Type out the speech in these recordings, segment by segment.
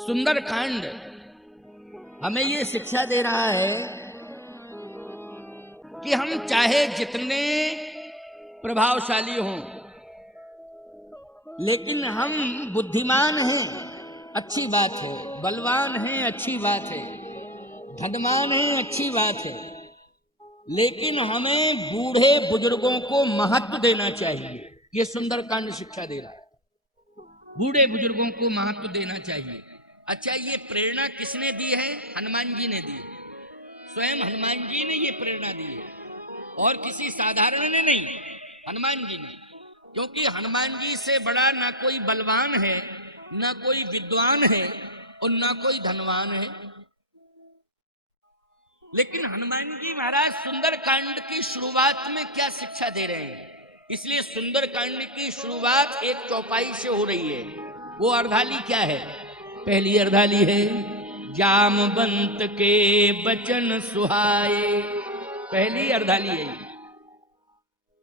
सुंदर कांड हमें ये शिक्षा दे रहा है कि हम चाहे जितने प्रभावशाली हों, लेकिन हम बुद्धिमान हैं, अच्छी बात है, बलवान हैं, अच्छी बात है, धनवान हैं, अच्छी बात है, लेकिन हमें बूढ़े बुजुर्गों को महत्व देना चाहिए। ये सुंदरकांड शिक्षा दे रहा है, बूढ़े बुजुर्गों को महत्व देना चाहिए। अच्छा, ये प्रेरणा किसने दी है? हनुमान जी ने दी है। स्वयं हनुमान जी ने ये प्रेरणा दी है और किसी साधारण ने नहीं, हनुमान जी ने। क्योंकि हनुमान जी से बड़ा ना कोई बलवान है, ना कोई विद्वान है और ना कोई धनवान है। लेकिन हनुमान जी महाराज सुंदरकांड की शुरुआत में क्या शिक्षा दे रहे हैं? इसलिए सुंदरकांड की शुरुआत एक चौपाई से हो रही है। वो अर्धाली क्या है? पहली अर्धाली है, जामवंत के बचन सुहाए। पहली अर्धाली है,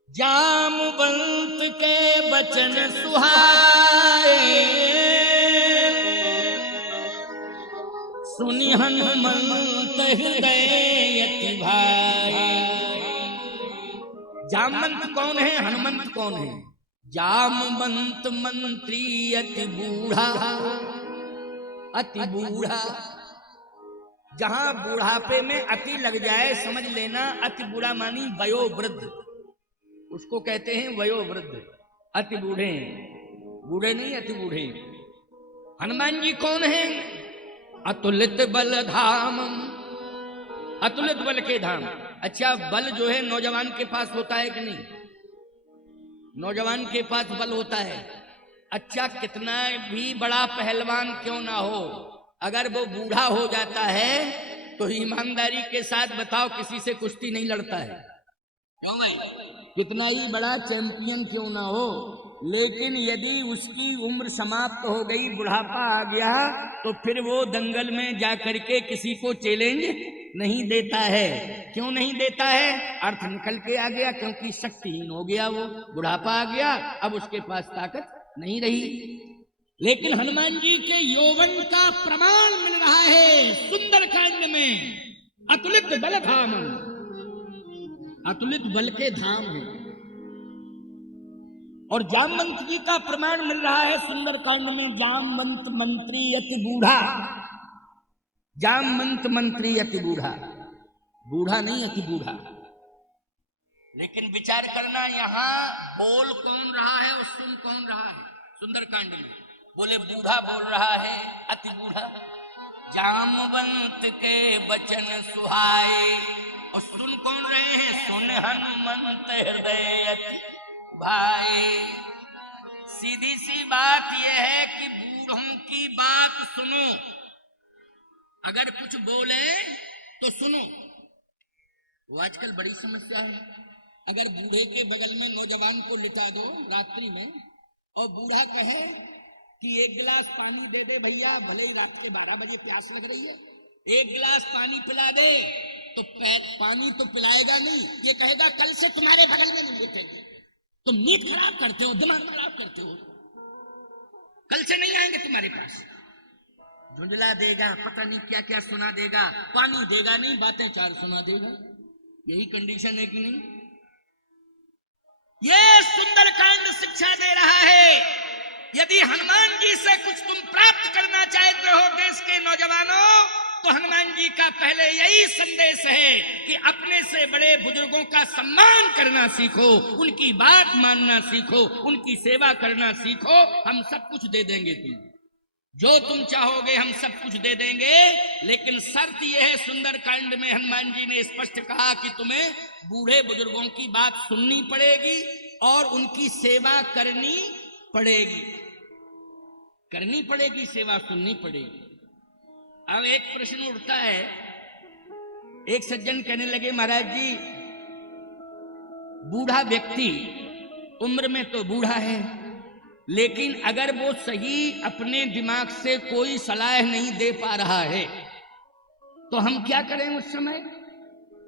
जामवंत के बचन सुहाए, सुनि हनुमंत हृदय अति भाए। जामवंत कौन है? हनुमंत कौन है? जामवंत मंत्री अति बूढ़ा, अति बूढ़ा। जहां बुढ़ापे में अति लग जाए, समझ लेना अति बूढ़ा मानी वयोवृद्ध, उसको कहते हैं वयोवृद्ध। अति बूढ़े हैं, बूढ़े नहीं, अति बूढ़े। हनुमान जी कौन है? अतुलित बल धाम, अतुलित बल के धाम। अच्छा, बल जो है नौजवान के पास होता है कि नहीं? नौजवान के पास बल होता है। अच्छा, कितना भी बड़ा पहलवान क्यों ना हो, अगर वो बूढ़ा हो जाता है तो ईमानदारी के साथ बताओ, किसी से कुश्ती नहीं लड़ता है। क्यों भाई? कितना ही बड़ा चैंपियन क्यों ना हो, लेकिन यदि उसकी उम्र समाप्त हो गई, बुढ़ापा आ गया, तो फिर वो दंगल में जाकर के किसी को चैलेंज नहीं देता है। क्यों नहीं देता है? अर्थ निकल के आ गया, क्योंकि शक्तिहीन हो गया, वो बुढ़ापा आ गया, अब उसके पास ताकत नहीं रही। लेकिन हनुमान जी के यौवन का प्रमाण मिल रहा है सुंदरकांड में। अतुलित बल धाम, अतुलित बल के धाम है। और जामवंत जी का प्रमाण मिल रहा है सुंदरकांड में। जामवंत मंत्री अति बूढ़ा, जामवंत मंत्री अति बूढ़ा, बूढ़ा नहीं अति बूढ़ा। लेकिन विचार करना, यहां बोल कौन रहा है और सुन कौन रहा है? सुंदरकांड में बोले बूढ़ा बोल रहा है, अति बूढ़ा। जामवंत के बचन सुहाए, और सुन कौन रहे हैं? सुन हनुमंत हृदय अति भाई। सीधी सी बात यह है कि बूढ़ों की बात सुनो, अगर कुछ बोले तो सुनो। वो आजकल बड़ी समस्या है। अगर बूढ़े के बगल में नौजवान को लिटा दो रात्रि में, और बूढ़ा कहे कि एक गिलास पानी दे दे भैया, भले ही रात के 12 बजे प्यास लग रही है, एक गिलास पानी पिला दे, तो पानी तो पिलाएगा नहीं, ये कहेगा कल से तुम्हारे बगल में नहीं लेटेंगे, तुम नींद खराब करते हो, दिमाग खराब करते हो, कल से नहीं आएंगे तुम्हारे पास। झुंझला देगा, पता नहीं क्या क्या सुना देगा, पानी देगा नहीं, बातें चार सुना देगा। यही कंडीशन है कि नहीं? ये सुंदरकांड शिक्षा दे रहा है। यदि हनुमान जी से कुछ तुम प्राप्त करना चाहते हो देश के नौजवानों, तो हनुमान जी का पहले यही संदेश है कि अपने से बड़े बुजुर्गों का सम्मान करना सीखो, उनकी बात मानना सीखो, उनकी सेवा करना सीखो। हम सब कुछ दे देंगे, तुम जो तुम चाहोगे हम सब कुछ दे देंगे, लेकिन शर्त यह है, सुंदरकांड में हनुमान जी ने स्पष्ट कहा कि तुम्हें बूढ़े बुजुर्गों की बात सुननी पड़ेगी और उनकी सेवा करनी पड़ेगी, करनी पड़ेगी, सेवा सुननी पड़ेगी। अब एक प्रश्न उठता है, एक सज्जन कहने लगे, महाराज जी बूढ़ा व्यक्ति उम्र में तो बूढ़ा है, लेकिन अगर वो सही अपने दिमाग से कोई सलाह नहीं दे पा रहा है तो हम क्या करें उस समय?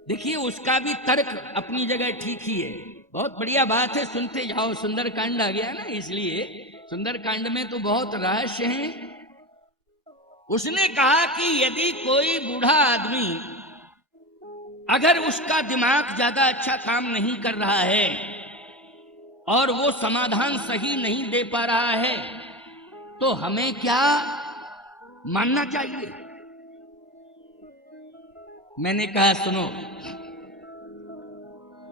देखिए, उसका भी तर्क अपनी जगह ठीक ही है, बहुत बढ़िया बात है, सुनते जाओ। सुंदरकांड आ गया ना, इसलिए सुंदरकांड में तो बहुत रहस्य हैं। उसने कहा कि यदि कोई बूढ़ा आदमी अगर उसका दिमाग ज्यादा अच्छा काम नहीं कर रहा है और वो समाधान सही नहीं दे पा रहा है तो हमें क्या मानना चाहिए। मैंने कहा सुनो,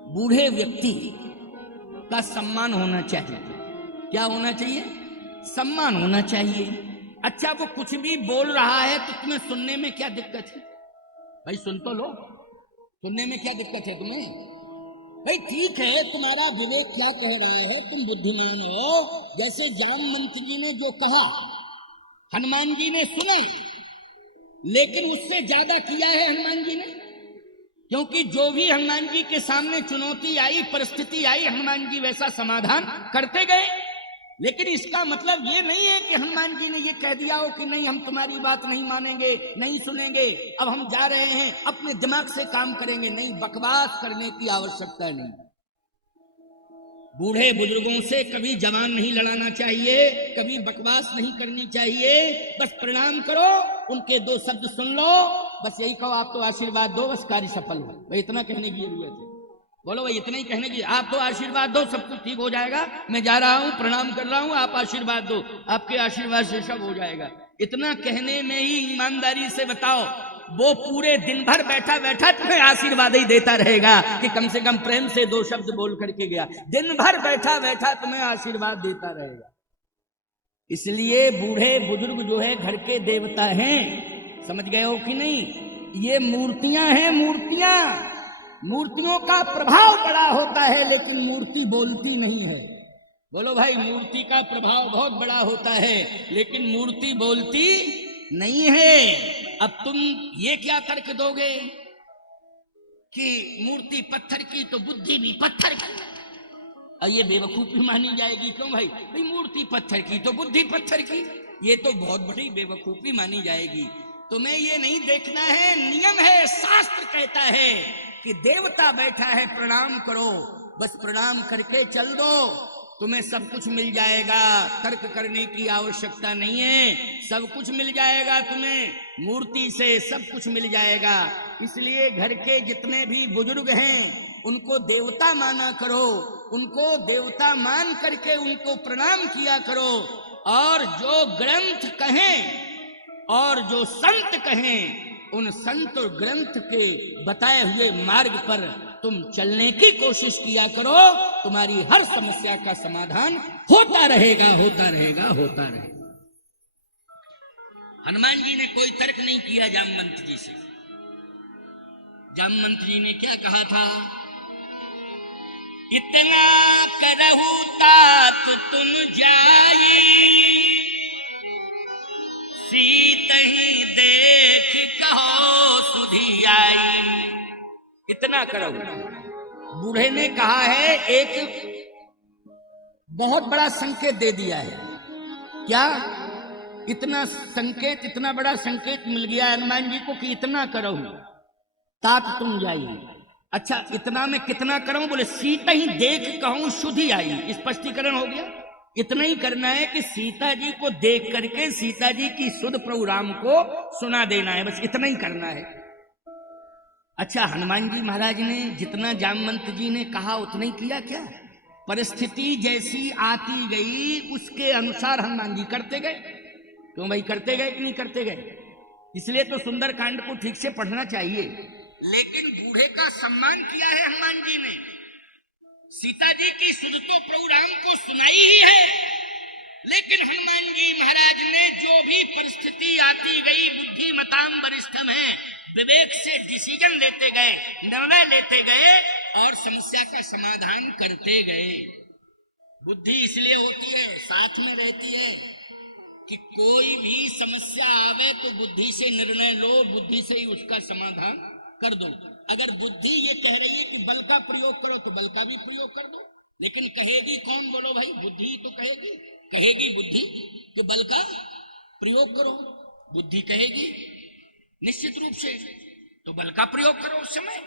बूढ़े व्यक्ति का सम्मान होना चाहिए। क्या होना चाहिए? सम्मान होना चाहिए। अच्छा, वो कुछ भी बोल रहा है तो तुम्हें सुनने में क्या दिक्कत है? भाई सुन तो लो, सुनने में क्या दिक्कत है तुम्हें? भाई ठीक है, तुम्हारा विवेक क्या कह रहा है, तुम बुद्धिमान हो। जैसे जामवंत जी ने जो कहा हनुमान जी ने सुने, लेकिन उससे ज्यादा किया है हनुमान जी ने, क्योंकि जो भी हनुमान जी के सामने चुनौती आई, परिस्थिति आई, हनुमान जी वैसा समाधान करते गए। लेकिन इसका मतलब ये नहीं है कि हनुमान जी ने ये कह दिया हो कि नहीं हम तुम्हारी बात नहीं मानेंगे, नहीं सुनेंगे, अब हम जा रहे हैं, अपने दिमाग से काम करेंगे। नहीं, बकवास करने की आवश्यकता नहीं। बूढ़े बुजुर्गों से कभी जवान नहीं लड़ाना चाहिए, कभी बकवास नहीं करनी चाहिए। बस प्रणाम करो, उनके दो शब्द सुन लो, बस यही कहो आप तो आशीर्वाद दो, बस कार्य सफल हो। भाई इतना कहने की जरूरत है। बोलो भाई इतना ही कहने की, आप तो आशीर्वाद दो, सब कुछ ठीक हो जाएगा। मैं जा रहा हूं, प्रणाम कर रहा हूं, आप आशीर्वाद दो, आपके आशीर्वाद से सब हो जाएगा। इतना कहने में ही ईमानदारी से बताओ, वो पूरे दिन भर बैठा बैठा तुम्हें आशीर्वाद ही देता रहेगा कि कम से कम प्रेम से दो शब्द बोल करके गया। दिन भर बैठा बैठा तुम्हें आशीर्वाद देता रहेगा। इसलिए बूढ़े बुजुर्ग जो है घर के देवता हैं। समझ गए हो कि नहीं? ये मूर्तियां हैं, मूर्तियां। मूर्तियों का प्रभाव बड़ा होता है, लेकिन मूर्ति बोलती नहीं है। बोलो भाई, मूर्ति का प्रभाव बहुत बड़ा होता है, लेकिन मूर्ति बोलती नहीं है। अब तुम ये क्या तर्क दोगे कि मूर्ति पत्थर की तो बुद्धि भी पत्थर की, और ये बेवकूफी मानी जाएगी। क्यों भाई? भाई मूर्ति पत्थर की तो बुद्धि पत्थर की, ये तो बहुत बड़ी बेवकूफी मानी जाएगी। तुम्हें ये नहीं देखना है, नियम है, शास्त्र कहता है कि देवता बैठा है, प्रणाम करो, बस प्रणाम करके चल दो, तुम्हें सब कुछ मिल जाएगा। तर्क करने की आवश्यकता नहीं है, सब कुछ मिल जाएगा तुम्हें, मूर्ति से सब कुछ मिल जाएगा। इसलिए घर के जितने भी बुजुर्ग हैं उनको देवता माना करो, उनको देवता मान करके उनको प्रणाम किया करो। और जो ग्रंथ कहें और जो संत कहें, उन संत और ग्रंथ के बताए हुए मार्ग पर तुम चलने की कोशिश किया करो। तुम्हारी हर समस्या का समाधान होता रहेगा, होता रहेगा, होता रहेगा। हनुमान जी ने कोई तर्क नहीं किया जामवंत जी से। जामवंत जी ने क्या कहा था? इतना करहु तात तुम जाई, सीत ही देख कहो सुधी आई। इतना करो। बूढ़े ने कहा है, एक बहुत बड़ा संकेत दे दिया है। क्या? इतना संकेत, इतना बड़ा संकेत मिल गया हनुमान जी को कि इतना करो तात तुम जाइए। अच्छा, इतना में कितना करूं? बोले सीता ही देख कहूं सुधी आई। स्पष्टीकरण हो गया। इतना ही करना है कि सीता जी को देख करके सीता जी की सुध प्रभु राम को सुना देना है, बस इतना ही करना है। अच्छा, हनुमान जी महाराज ने जितना जामवंत जी ने कहा उतना ही किया क्या? परिस्थिति जैसी आती गई उसके अनुसार हनुमान जी करते गए। क्यों भाई, करते गए कि नहीं करते गए? इसलिए तो सुंदरकांड को ठीक से पढ़ना चाहिए। लेकिन बूढ़े का सम्मान किया है हनुमान जी ने। सीता जी की सुध तो प्रभु राम को सुनाई ही है, लेकिन हनुमान जी महाराज ने जो भी परिस्थिति आती गई, बुद्धिमताम वरिष्ठम है, विवेक से डिसीजन लेते गए, निर्णय लेते गए और समस्या का समाधान करते गए। बुद्धि इसलिए होती है, साथ में रहती है कि कोई भी समस्या आवे तो बुद्धि से निर्णय लो, बुद्धि से ही उसका समाधान कर दो। अगर बुद्धि ये कह रही है कि बल का प्रयोग करो तो बल का भी प्रयोग कर दो, लेकिन कहेगी कौन? बोलो भाई, बुद्धि तो कहेगी। कहेगी बुद्धि कि बल का प्रयोग करो, बुद्धि कहेगी निश्चित रूप से तो बल का प्रयोग करो। उस समय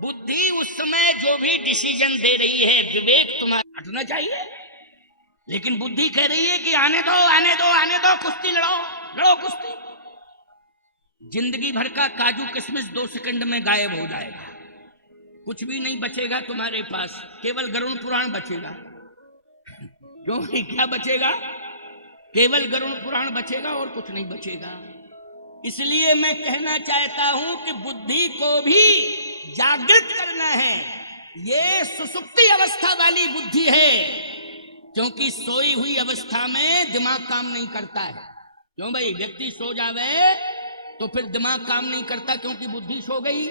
बुद्धि उस समय जो भी डिसीजन दे रही है, विवेक तुम्हारा हटना चाहिए, लेकिन बुद्धि कह रही है कि आने दो, आने दो, आने दो, कुश्ती लड़ो, लड़ो कुश्ती। जिंदगी भर का काजू किशमिश 2 सेकंड में गायब हो जाएगा, कुछ भी नहीं बचेगा तुम्हारे पास, केवल गरुड़ पुराण बचेगा। क्यों नहीं, क्या बचेगा? केवल गरुड़ पुराण बचेगा और कुछ नहीं बचेगा। इसलिए मैं कहना चाहता हूं कि बुद्धि को भी जागृत करना है। ये सुसुप्ति अवस्था वाली बुद्धि है, क्योंकि सोई हुई अवस्था में दिमाग काम नहीं करता है। क्यों भाई, व्यक्ति सो जावे तो फिर दिमाग काम नहीं करता, क्योंकि बुद्धि सो गई।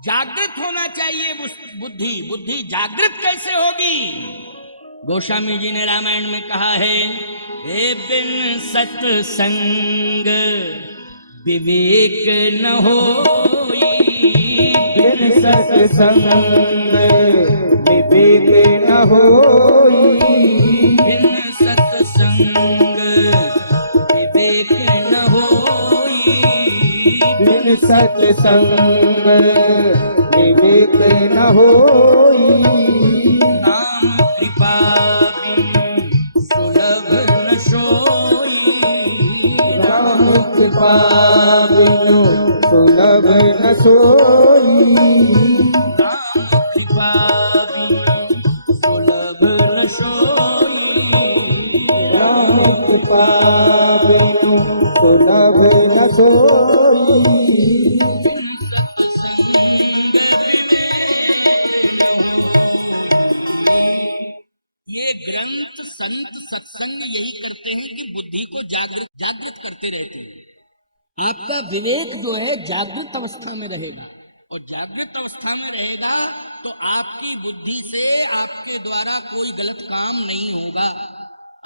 जागृत होना चाहिए बुद्धि। बुद्धि जागृत कैसे होगी? गोस्वामी जी ने रामायण में कहा है, हे बिन सत्संग विवेक न होई, बिन सत्संग विवेक न होई, बिन सत्संग विवेक न होई, बिन सत्संग विवेक न होई, नाम कृपा बिन सुलभ न सोई, राम कृपा बिनु सुलभ न सोई, नाम कृपा बिन सुलभ न सोई, राम कृपा बिनु सुलभ न सोई। ये ग्रंथ संत सत्संग यही करते हैं कि बुद्धि को जागृत करते रहते हैं। आपका विवेक जो है जागृत अवस्था में रहेगा, और जागृत अवस्था में रहेगा तो आपकी बुद्धि से आपके द्वारा कोई गलत काम नहीं होगा।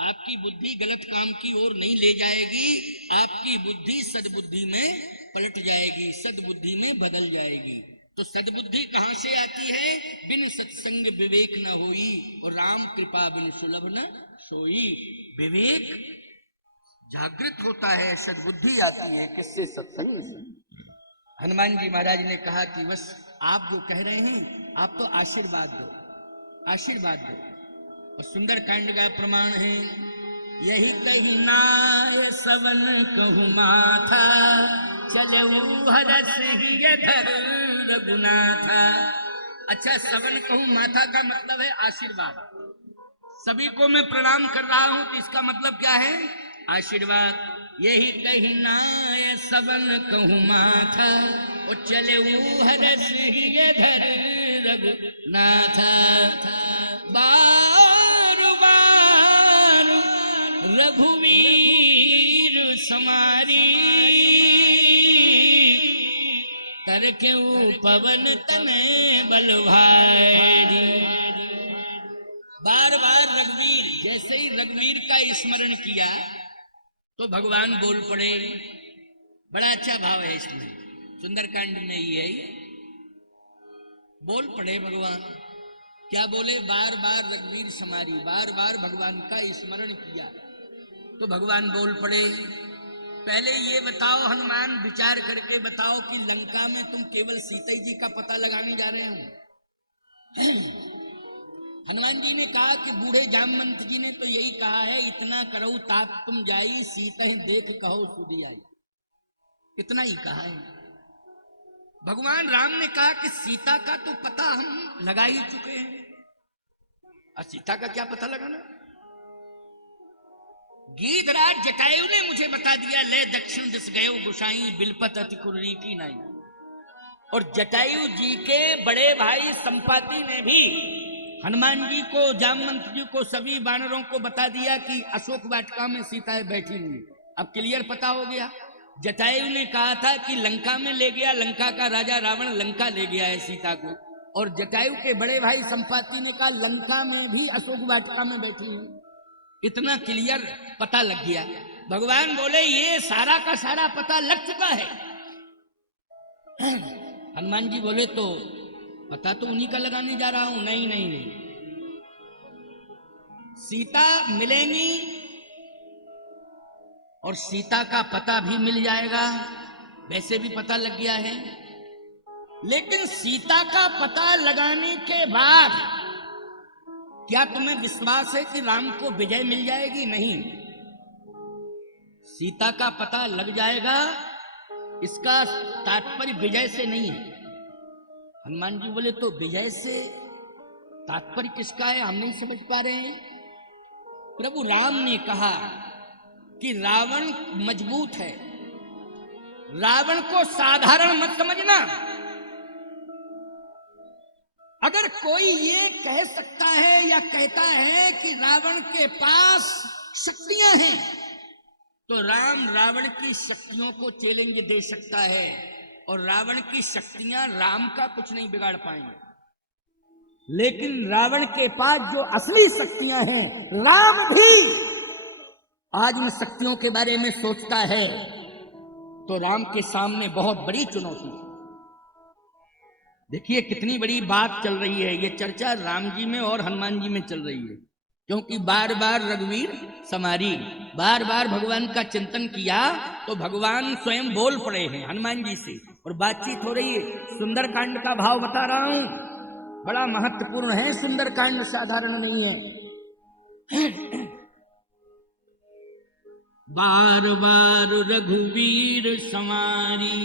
आपकी बुद्धि गलत काम की ओर नहीं ले जाएगी, आपकी बुद्धि सद्बुद्धि में पलट जाएगी, सद्बुद्धि में बदल जाएगी। तो सद्बुद्धि कहां से आती है? बिन सत्संग विवेक न होई, और राम कृपा बिन सुलभ न सोई। विवेक जागृत होता है, सद्बुद्धि आती है किससे? सत्संग से। हनुमान जी महाराज ने कहा कि बस आप जो कह रहे हैं, आप तो आशीर्वाद दो, आशीर्वाद दो। और सुंदर कांड का प्रमाण है, यही कही नाय सवन कहूँ माथा, चले हरस ही धर रघुनाथा। अच्छा, सवन कहूँ माथा का मतलब है आशीर्वाद। सभी को मैं प्रणाम कर रहा हूं, तो इसका मतलब क्या है? आशीर्वाद। यही कही नाय सवन कहूँ माथा, और चले हरस ही धर रघुनाथा। बार बार रघुवीर समारी, कर क्यों पवन तने बलभारी। बार बार रघुवीर, जैसे ही रघुवीर का स्मरण किया तो भगवान बोल पड़े। बड़ा अच्छा भाव है इसमें, सुंदरकांड में ही है। बोल पड़े भगवान, क्या बोले? बार बार रघुवीर समारी, बार बार भगवान का स्मरण किया तो भगवान बोल पड़े। पहले ये बताओ हनुमान, विचार करके बताओ कि लंका में तुम केवल सीता जी का पता लगाने जा रहे हो। हनुमान जी ने कहा कि बूढ़े जामवंत जी ने तो यही कहा है, इतना करो ताप तुम जाई, सीता ही देख कहो सुधी आई। इतना ही कहा है। भगवान राम ने कहा कि सीता का तो पता हम लगा ही चुके हैं, और सीता का क्या पता लगाना? गीधराज जटायु ने मुझे बता दिया, ले दक्षिण दिस गयो गुसाई, बिलपत अति कुर्री की नाई। और जटायु जी के बड़े भाई संपाति ने भी हनुमान जी को, जामवंत जी को, सभी वानरों को बता दिया कि अशोक वाटिका में सीताएं बैठी हुई। अब क्लियर पता हो गया। जटायु ने कहा था कि लंका में ले गया, लंका का राजा रावण लंका ले गया है सीता को, और जटायु के बड़े भाई संपाति ने कहा लंका में भी अशोक वाटिका में बैठी हुई। इतना क्लियर पता लग गया। भगवान बोले ये सारा का सारा पता लग चुका है। हनुमान जी बोले तो पता तो उन्हीं का लगाने जा रहा हूं। नहीं नहीं नहीं, सीता मिलेंगी और सीता का पता भी मिल जाएगा, वैसे भी पता लग गया है। लेकिन सीता का पता लगाने के बाद क्या तुम्हें विश्वास है कि राम को विजय मिल जाएगी? नहीं। सीता का पता लग जाएगा, इसका तात्पर्य विजय से नहीं है। हनुमान जी बोले तो विजय से तात्पर्य किसका है, हम नहीं समझ पा रहे हैं। प्रभु राम ने कहा कि रावण मजबूत है, रावण को साधारण मत समझना। अगर कोई ये कह सकता है या कहता है कि रावण के पास शक्तियां हैं, तो राम रावण की शक्तियों को चैलेंज दे सकता है, और रावण की शक्तियां राम का कुछ नहीं बिगाड़ पाएंगे। लेकिन रावण के पास जो असली शक्तियां हैं, राम भी आज उन शक्तियों के बारे में सोचता है, तो राम के सामने बहुत बड़ी चुनौती है। देखिए कितनी बड़ी बात चल रही है, ये चर्चा राम जी में और हनुमान जी में चल रही है, क्योंकि बार बार रघुवीर समारी, बार बार भगवान का चिंतन किया तो भगवान स्वयं बोल पड़े हैं हनुमान जी से, और बातचीत हो रही है। सुंदरकांड का भाव बता रहा हूं, बड़ा महत्वपूर्ण है सुंदरकांड, साधारण नहीं है। बार बार रघुवीर समारी,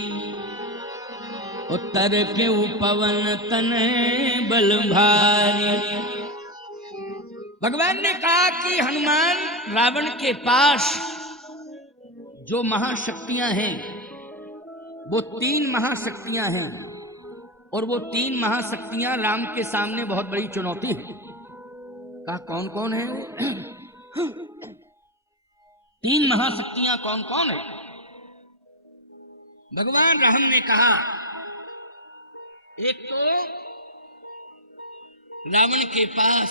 उत्तर के पवन तनय बल भारी। भगवान ने कहा कि हनुमान, रावण के पास जो महाशक्तियां हैं वो 3 महाशक्तियां हैं, और वो 3 महाशक्तियां राम के सामने बहुत बड़ी चुनौती है। कहा कौन कौन है वो? 3 महाशक्तियां कौन कौन है? भगवान राम ने कहा, एक तो रावण के पास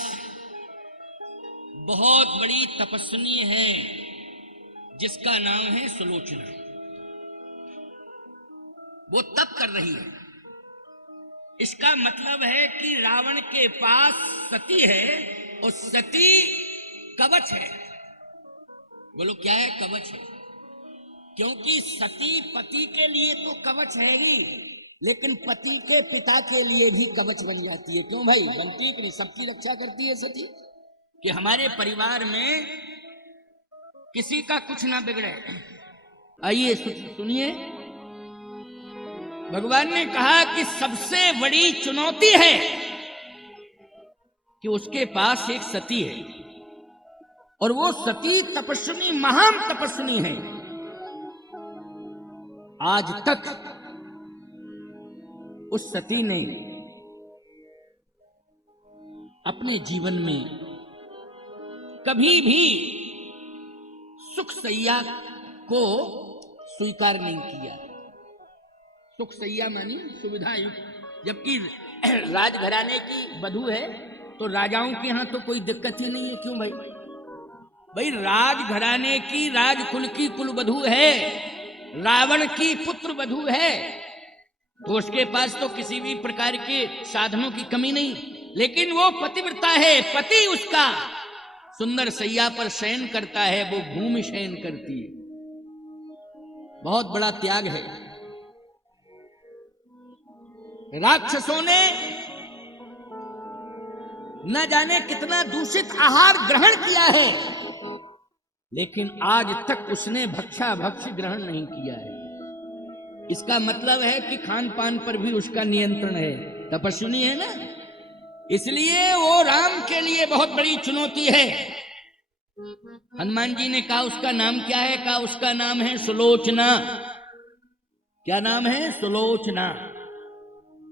बहुत बड़ी तपस्विनी है जिसका नाम है सुलोचना, वो तप कर रही है। इसका मतलब है कि रावण के पास सती है, और सती कवच है। बोलो क्या है? कवच है। क्योंकि सती पति के लिए तो कवच है ही, लेकिन पति के पिता के लिए भी कवच बन जाती है। क्यों भाई? बनती है कि नहीं? सबकी रक्षा करती है सती, कि हमारे परिवार में किसी का कुछ ना बिगड़े। आइए सुनिए, भगवान ने कहा कि सबसे बड़ी चुनौती है कि उसके पास एक सती है, और वो सती तपस्विनी, महान तपस्विनी है। आज तक उस सती ने अपने जीवन में कभी भी सुख सैया को स्वीकार नहीं किया। सुख सैया मानी सुविधा युक्त, जबकि राजघराने की वधू है तो राजाओं के यहां तो कोई दिक्कत ही नहीं है। क्यों भाई? भाई राजघराने की, राजकुल की कुल वधू है, रावण की पुत्र वधू है, तो उसके पास तो किसी भी प्रकार के साधनों की कमी नहीं। लेकिन वो पतिव्रता है, पति उसका सुंदर सैया पर शयन करता है, वो भूमि शयन करती है। बहुत बड़ा त्याग है। राक्षसों ने न जाने कितना दूषित आहार ग्रहण किया है, लेकिन आज तक उसने भक्षा भक्ष ग्रहण नहीं किया है। इसका मतलब है कि खान पान पर भी उसका नियंत्रण है, तपस्विनी है ना, इसलिए वो राम के लिए बहुत बड़ी चुनौती है। हनुमान जी ने कहा उसका नाम क्या है? कहा उसका नाम है सुलोचना। क्या नाम है? सुलोचना।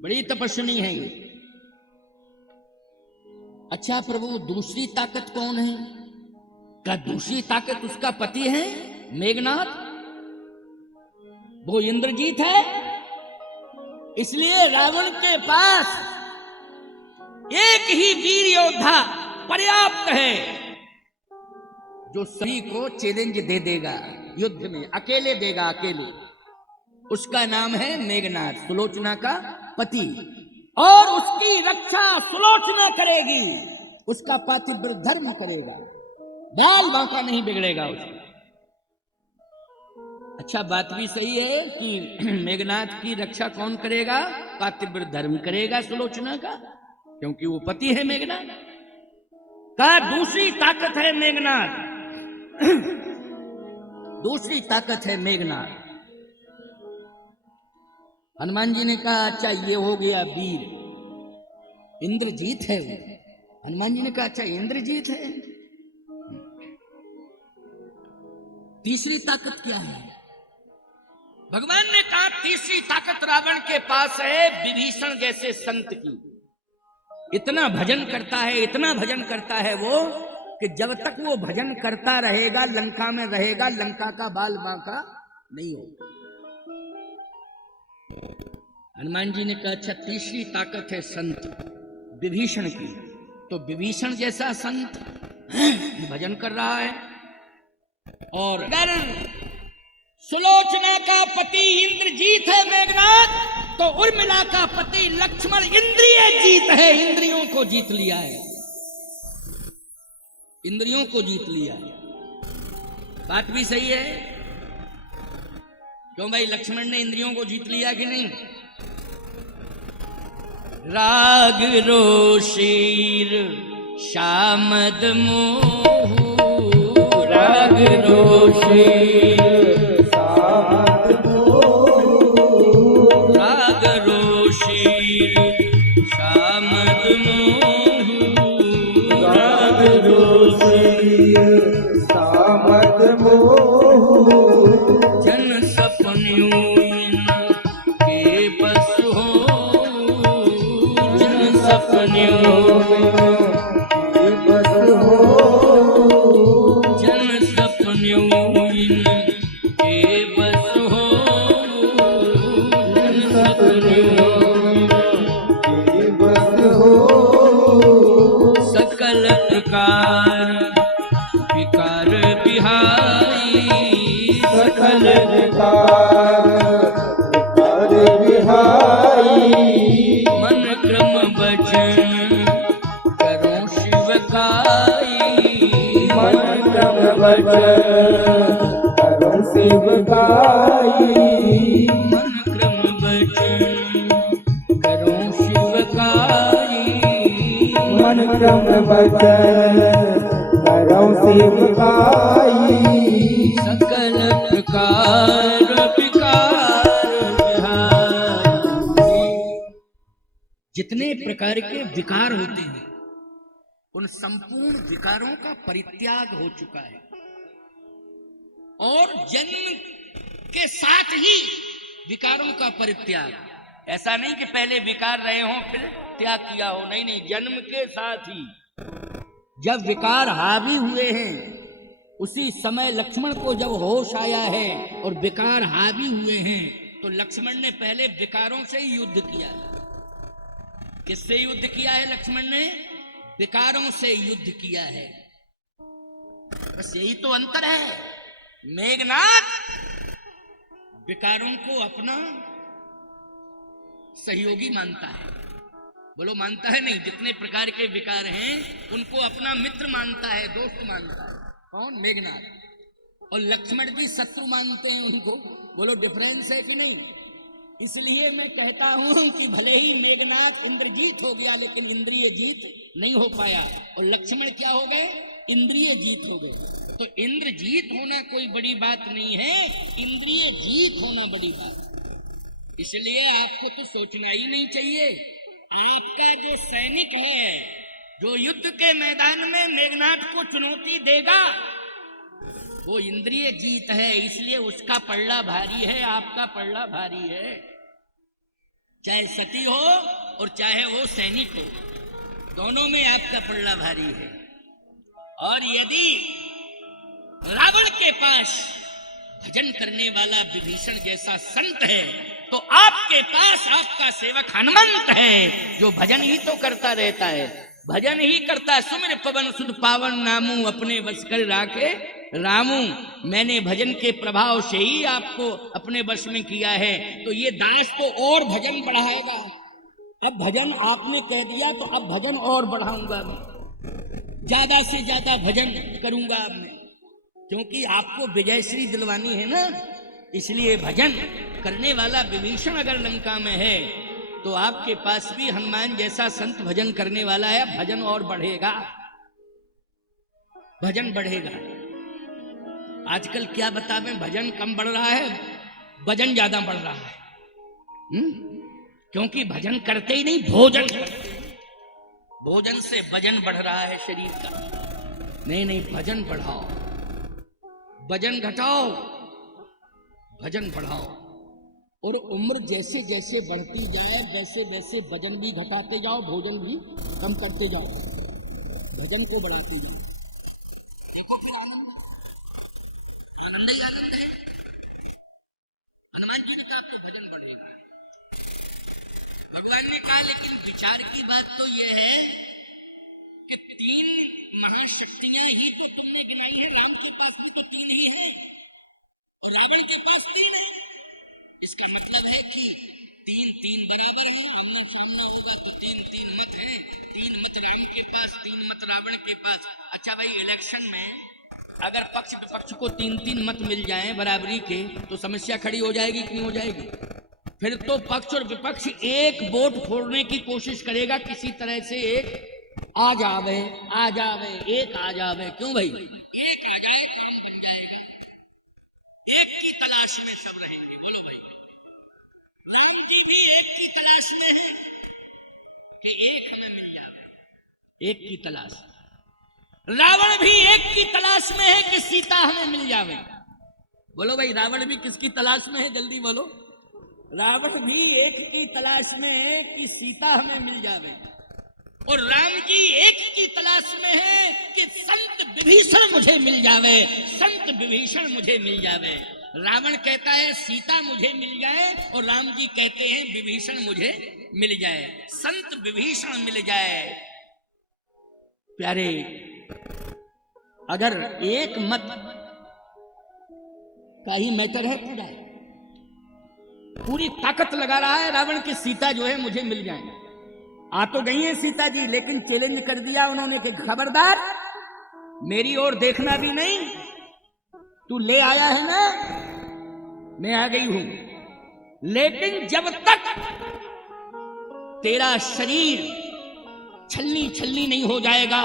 बड़ी तपस्विनी है ये। अच्छा प्रभु, दूसरी ताकत कौन है? क्या दूसरी ताकत उसका पति है मेघनाथ, वो इंद्रजीत है। इसलिए रावण के पास एक ही वीर योद्धा पर्याप्त है, जो सभी को चैलेंज दे देगा युद्ध में, अकेले देगा, अकेले। उसका नाम है मेघनाथ, सुलोचना का पति, और उसकी रक्षा सुलोचना करेगी, उसका पातिव्रत धर्म करेगा, बाल बांका नहीं बिगड़ेगा उसका। अच्छा, बात भी सही है कि मेघनाथ की रक्षा कौन करेगा? पातिव्रत धर्म करेगा सुलोचना का, क्योंकि वो पति है मेघनाथ का। दूसरी ताकत है मेघनाथ, दूसरी ताकत है मेघनाद। हनुमान जी ने कहा अच्छा ये हो गया वीर, इंद्रजीत है वो। हनुमान जी ने कहा अच्छा इंद्रजीत है। तीसरी ताकत क्या है? भगवान ने कहा तीसरी ताकत रावण के पास है विभीषण जैसे संत की। इतना भजन करता है, इतना भजन करता है वो कि जब तक वो भजन करता रहेगा, लंका में रहेगा, लंका का बाल बांका नहीं होगा। हनुमान जी ने कहा अच्छा तीसरी ताकत है संत विभीषण की। तो विभीषण जैसा संत भजन कर रहा है। और अगर सुलोचना का पति इंद्रजीत है मेघनाद, तो उर्मिला का पति लक्ष्मण इंद्रिय जीत है। इंद्रियों को जीत लिया है, इंद्रियों को जीत लिया है। बात भी सही है। क्यों भाई, लक्ष्मण ने इंद्रियों को जीत लिया कि नहीं? राग रोशीर शामद मोह, राग रोशीर शामद मोह, राग रोशीर शामद मोह, राग रोशीर शामद मोह, जन सपन्यों के बस हो, जन सपन्यों के बस हो, जन सपन्यों के बस हो, जन सपन्यों के बस हो, सकल प्रकार विकार बिहाई, सकल विकार बिहाई, मन क्रम वचन करो शिवकाई, मन क्रम वचन करो शिवकाई, मन क्रम वचन करो शिवकाई, मन क्रम वचन करो शिवकाई, सकल प्रकार विकार बिहाई। जितने प्रकार के विकार होते हैं उन संपूर्ण विकारों का परित्याग हो चुका है, और जन्म के साथ ही विकारों का परित्याग। ऐसा नहीं कि पहले विकार रहे हों फिर त्याग किया हो, नहीं नहीं, जन्म के साथ ही जब विकार हावी हुए हैं उसी समय लक्ष्मण को जब होश आया है और विकार हावी हुए हैं, तो लक्ष्मण ने पहले विकारों से युद्ध किया। किससे युद्ध किया है लक्ष्मण ने? विकारों से युद्ध किया है। बस यही तो अंतर है। मेघनाद विकारों को अपना सहयोगी मानता है। बोलो मानता है नहीं? जितने प्रकार के विकार हैं उनको अपना मित्र मानता है, दोस्त मानता है। कौन? मेघनाद। और लक्ष्मण भी शत्रु मानते हैं उनको। बोलो डिफरेंस है कि नहीं? इसलिए मैं कहता हूं कि भले ही मेघनाद इंद्रजीत हो गया लेकिन इंद्रिय जीत नहीं हो पाया, और लक्ष्मण क्या हो गए? इंद्रिय जीत हो गए। तो इंद्रजीत होना कोई बड़ी बात नहीं है, इंद्रिय जीत होना बड़ी बात। इसलिए आपको तो सोचना ही नहीं चाहिए। आपका जो सैनिक है, जो युद्ध के मैदान में मेघनाद को चुनौती देगा, वो इंद्रिय जीत है, इसलिए उसका पल्ला भारी है, आपका पल्ला भारी है। चाहे सती हो और चाहे वो सैनिक हो, दोनों में आपका पल्ला भारी है। और यदि रावण के पास भजन करने वाला विभीषण जैसा संत है, तो आपके पास आपका सेवक हनुमंत है, जो भजन ही तो करता रहता है, भजन ही करता। सुमिर पवन सुध पावन नामू, अपने बस कर राखे रामू। मैंने भजन के प्रभाव से ही आपको अपने वश में किया है। तो ये दास तो और भजन बढ़ाएगा। अब भजन आपने कह दिया तो अब भजन और बढ़ाऊंगा मैं, ज्यादा से ज्यादा भजन करूंगा अब मैं, क्योंकि आपको विजयश्री दिलवानी है ना। इसलिए भजन करने वाला विभीषण अगर लंका में है तो आपके पास भी हनुमान जैसा संत भजन करने वाला है। भजन और बढ़ेगा, भजन बढ़ेगा। आजकल क्या बतावें, भजन कम बढ़ रहा है, वजन ज्यादा बढ़ रहा है। क्योंकि भजन करते ही नहीं, भोजन करते हैं। भोजन से वजन बढ़ रहा है शरीर का। नहीं नहीं, भजन बढ़ाओ, वजन घटाओ, भजन बढ़ाओ। और उम्र जैसे जैसे बढ़ती जाए वैसे वैसे वजन भी घटाते जाओ, भोजन भी कम करते जाओ, भजन को बढ़ाते जाओ। देखो फिर आनंद ही आनंद है। हनुमान जी ने कहा आपको भजन बढ़ेगा। भगवान ने कहा लेकिन विचार की बात तो यह है कि 3 महाशक्तियां ही तो तुमने गिनाई है, राम के पास भी तो 3 ही है और रावण के पास 3 है। इसका मतलब है कि 3 बराबर है, आमना सामना होगा तो 3 मत है, 3 मत राम के पास, 3 मत रावण के पास। अच्छा भाई, इलेक्शन में अगर पक्ष विपक्ष को 3 मत मिल जाएं बराबरी के तो समस्या खड़ी हो जाएगी कि नहीं हो जाएगी? फिर तो पक्ष और विपक्ष एक वोट फोड़ने की कोशिश करेगा, किसी तरह से एक आ जावे, एक आ जावे। क्यों भाई? एक आ जाए काम बन जाएगा। एक की तलाश में सब रहेंगे। बोलो भाई, राम जी भी एक की तलाश में है कि एक हमें मिल जावे, एक की तलाश। रावण भी एक की तलाश में है कि सीता हमें मिल जावे। बोलो भाई, रावण भी किसकी तलाश में है? जल्दी बोलो। रावण भी एक की तलाश में है कि सीता हमें मिल जावे, और राम जी एक की तलाश में है कि संत विभीषण मुझे मिल जावे, संत विभीषण मुझे मिल जावे। रावण कहता है सीता मुझे मिल जाए और राम जी कहते हैं विभीषण मुझे मिल जाए, संत विभीषण मिल जाए। प्यारे, अगर एक मत का ही मैटर है, पूरी ताकत लगा रहा है रावण की सीता जो है मुझे मिल जाए। आ तो गई है सीता जी, लेकिन चैलेंज कर दिया उन्होंने कि खबरदार, मेरी ओर देखना भी नहीं, तू ले आया है ना, मैं आ गई हूं, लेकिन जब तक तेरा शरीर छलनी छलनी नहीं हो जाएगा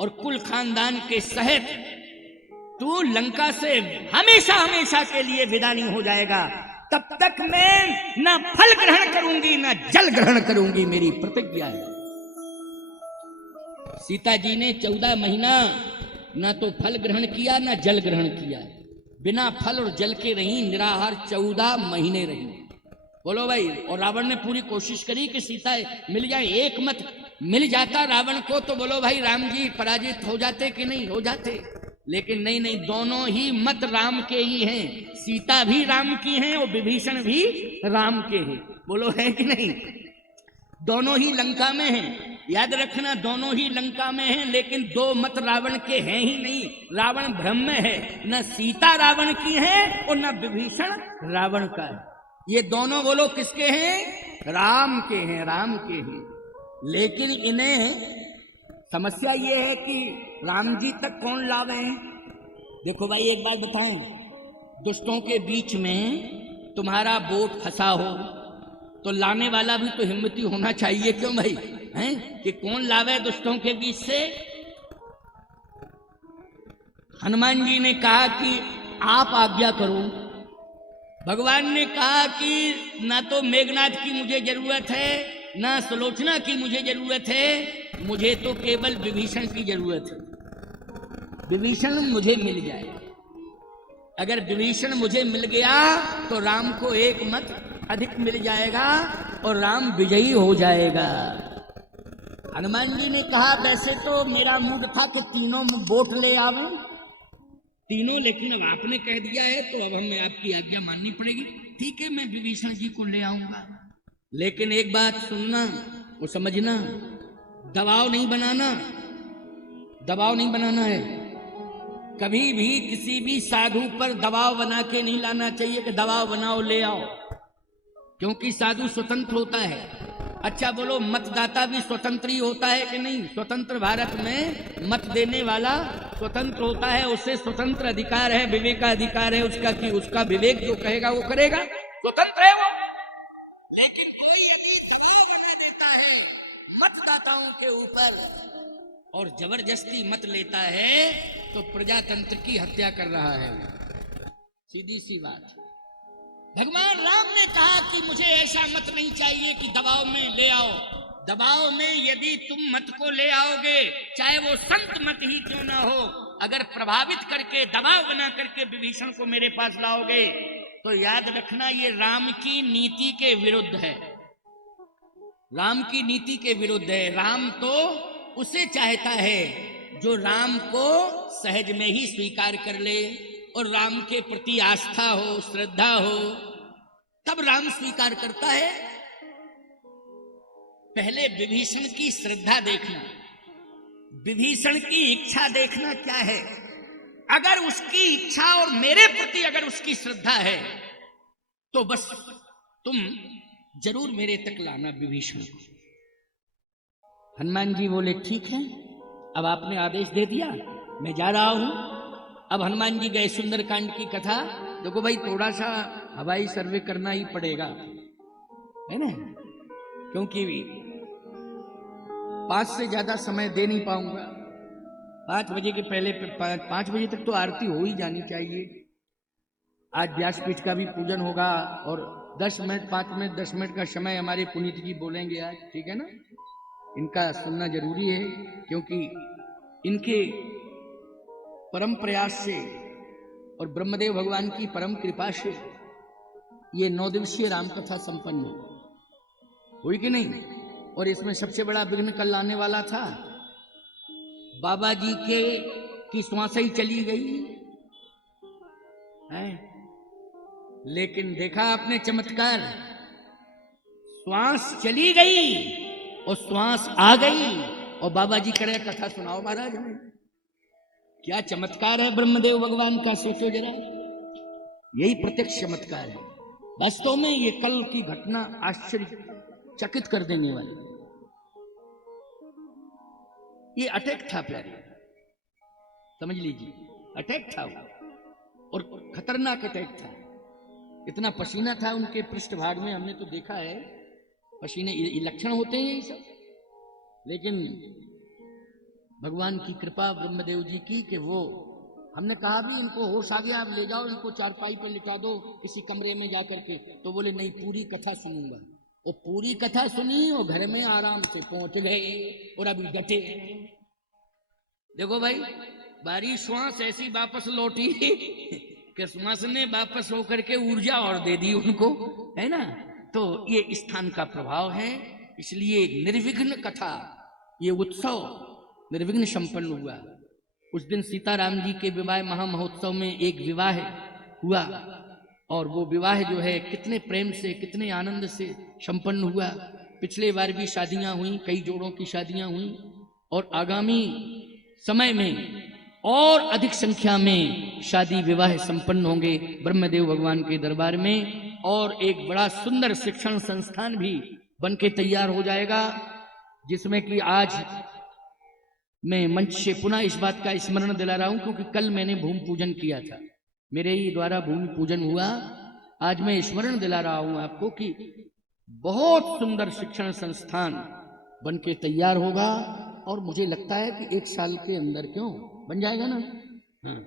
और कुल खानदान के सहित तू लंका से हमेशा हमेशा के लिए विदा नहीं हो जाएगा, तब तक मैं ना फल ग्रहण करूंगी ना जल ग्रहण करूंगी, मेरी प्रतिज्ञा है। सीता जी ने 14 महीना ना तो फल ग्रहण किया ना जल ग्रहण किया, बिना फल और जल के रही, निराहार 14 महीने रही। बोलो भाई, और रावण ने पूरी कोशिश करी कि सीता मिल जाए। एक मत मिल जाता रावण को तो बोलो भाई राम जी पराजित हो जाते कि नहीं हो जाते, लेकिन नहीं नहीं, दोनों ही मत राम के ही हैं, सीता भी राम की हैं और विभीषण भी राम के हैं। बोलो है कि नहीं? दोनों ही लंका में हैं, याद रखना, दोनों ही लंका में हैं, लेकिन 2 मत रावण के हैं ही नहीं। रावण भ्रम में है, न सीता रावण की है और न विभीषण रावण का है। ये दोनों बोलो किसके हैं? राम के हैं, राम के हैं। लेकिन इन्हें समस्या ये है कि राम जी तक कौन लावे? देखो भाई, एक बात बताएं, दुष्टों के बीच में तुम्हारा वोट फंसा हो तो लाने वाला भी तो हिम्मती होना चाहिए। क्यों भाई? हैं कि कौन लावे दुष्टों के बीच से? हनुमान जी ने कहा कि आप आज्ञा करो। भगवान ने कहा कि ना तो मेघनाथ की मुझे जरूरत है, ना सुलोचना की मुझे जरूरत है, मुझे तो केवल विभीषण की जरूरत है। विभीषण मुझे मिल जाए। अगर विभीषण मुझे मिल गया तो राम को 1 मत अधिक मिल जाएगा और राम विजयी हो जाएगा। हनुमान जी ने कहा वैसे तो मेरा मूड था कि तीनों वोट ले आऊं, तीनों, लेकिन अब आपने कह दिया है तो अब हमें आपकी आज्ञा माननी पड़ेगी। ठीक है, मैं विभीषण जी को ले आऊंगा, लेकिन एक बात सुनना और समझना, दबाव नहीं बनाना, दबाव नहीं बनाना है। कभी भी किसी भी साधु पर दबाव बना के नहीं लाना चाहिए कि दबाव बनाओ ले आओ, क्योंकि साधु स्वतंत्र होता है। अच्छा बोलो, मतदाता भी स्वतंत्र ही होता है कि नहीं? स्वतंत्र भारत में मत देने वाला स्वतंत्र होता है, उससे स्वतंत्र अधिकार है, विवेक का अधिकार है उसका, कि उसका विवेक जो कहेगा वो करेगा, स्वतंत्र है वो। लेकिन कोई यदि दबाव बना देता है मतदाताओं के ऊपर और जबरदस्ती मत लेता है तो प्रजातंत्र की हत्या कर रहा है वो। सीधी सी बात। भगवान राम ने कहा कि मुझे ऐसा मत नहीं चाहिए कि दबाव में ले आओ। दबाव में यदि तुम मत को ले आओगे, चाहे वो संत मत ही क्यों ना हो, अगर प्रभावित करके दबाव बना करके विभीषण को मेरे पास लाओगे तो याद रखना ये राम की नीति के विरुद्ध है। राम की नीति के विरुद्ध है। राम तो उसे चाहता है जो राम को सहज में ही स्वीकार कर ले और राम के प्रति आस्था हो, श्रद्धा हो, तब राम स्वीकार करता है। पहले विभीषण की श्रद्धा देखना, विभीषण की इच्छा देखना क्या है। अगर उसकी इच्छा और मेरे प्रति अगर उसकी श्रद्धा है तो बस तुम जरूर मेरे तक लाना विभीषण को। हनुमान जी बोले ठीक है, अब आपने आदेश दे दिया, मैं जा रहा हूं। अब हनुमान जी गए सुंदरकांड की कथा। देखो भाई, थोड़ा सा हवाई सर्वे करना ही पड़ेगा, है ना, क्योंकि 5 से ज्यादा समय दे नहीं पाऊंगा। 5 बजे के पहले 5 बजे तक तो आरती हो ही जानी चाहिए। आज व्यासपीठ का भी पूजन होगा और 10 मिनट 5 मिनट 10 मिनट का समय हमारे पुनीत जी बोलेंगे आज, ठीक है ना। इनका सुनना जरूरी है क्योंकि इनके परम प्रयास से और ब्रह्मदेव भगवान की परम कृपा से ये 9 दिवसीय रामकथा संपन्न हुई कि नहीं। और इसमें सबसे बड़ा विघ्न कल आने वाला था, बाबा जी की श्वास ही चली गई है। लेकिन देखा आपने चमत्कार, श्वास चली गई और श्वास आ गई और बाबा जी करे कथा सुनाओ महाराज हमें। क्या चमत्कार है ब्रह्मदेव भगवान का, सोचो जरा। यही प्रत्यक्ष चमत्कार है। वास्तव में ये कल की घटना आश्चर्यचकित कर देने वाली। ये अटैक था प्यारे, समझ लीजिए, अटैक था वो, और खतरनाक अटैक था। इतना पसीना था उनके पृष्ठभाग में, हमने तो देखा है पसीने, ये लक्षण होते हैं ये सब। लेकिन भगवान की कृपा ब्रह्मदेव जी की कि वो, हमने कहा भी इनको होश आ गया, अब ले जाओ इनको चारपाई पर लिटा दो किसी कमरे में जाकर के, तो बोले नहीं पूरी कथा सुनूंगा। और पूरी कथा सुनी और घर में आराम से पहुंच गए और अभी डटे। देखो भाई, बारी श्वास ऐसी वापस लौटी कि श्वास ने वापस होकर के ऊर्जा और दे दी उनको, है ना। तो ये स्थान का प्रभाव है, इसलिए निर्विघ्न कथा, ये उत्सव निर्विघ्न संपन्न हुआ। उस दिन सीताराम जी के विवाह महामहोत्सव में एक विवाह हुआ और वो विवाह जो है कितने प्रेम से, कितने आनंद से संपन्न हुआ। पिछले बार भी शादियां हुई, कई जोड़ों की शादियां हुई और आगामी समय में और अधिक संख्या में शादी विवाह संपन्न होंगे ब्रह्मदेव भगवान के दरबार में। और एक बड़ा सुंदर शिक्षण संस्थान भी बनके तैयार हो जाएगा, जिसमें कि आज मैं मंच से पुनः इस बात का स्मरण दिला रहा हूं क्योंकि कल मैंने भूमि पूजन किया था, मेरे ही द्वारा भूमि पूजन हुआ। आज मैं स्मरण दिला रहा हूं आपको कि बहुत सुंदर शिक्षण संस्थान बनके तैयार होगा और मुझे लगता है कि 1 साल के अंदर, क्यों बन जाएगा ना, हाँ,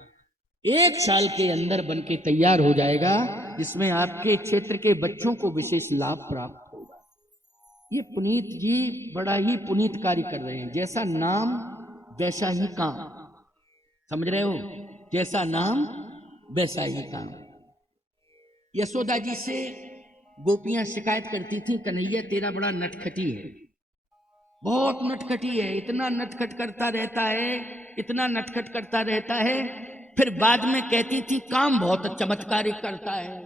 1 साल के अंदर बनके तैयार हो जाएगा, जिसमें आपके क्षेत्र के बच्चों को विशेष लाभ प्राप्त होगा। ये पुनीत जी बड़ा ही पुनीत कार्य कर रहे हैं। जैसा नाम वैसा ही काम, समझ रहे हो, जैसा नाम वैसा ही काम। यशोदा जी से गोपियां शिकायत करती थी, कन्हैया तेरा बड़ा नटखटी है, बहुत नटखटी है, इतना नटखट करता रहता है, इतना नटखट करता रहता है। फिर बाद में कहती थी काम बहुत चमत्कारिक करता है,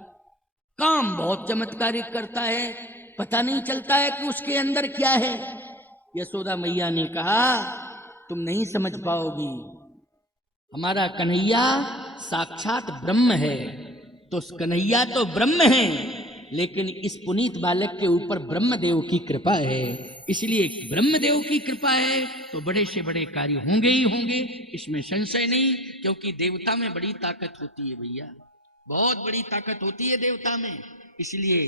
काम बहुत चमत्कारिक करता है, पता नहीं चलता है कि उसके अंदर क्या है। यशोदा मैया ने कहा तुम नहीं समझ पाओगी, हमारा कन्हैया साक्षात ब्रह्म है। तो कन्हैया तो ब्रह्म है, लेकिन इस पुनीत बालक के ऊपर ब्रह्मदेव की कृपा है, इसलिए ब्रह्मदेव की कृपा है तो बड़े से बड़े कार्य होंगे ही होंगे, इसमें संशय नहीं। क्योंकि देवता में बड़ी ताकत होती है भैया, बहुत बड़ी ताकत होती है देवता में। इसलिए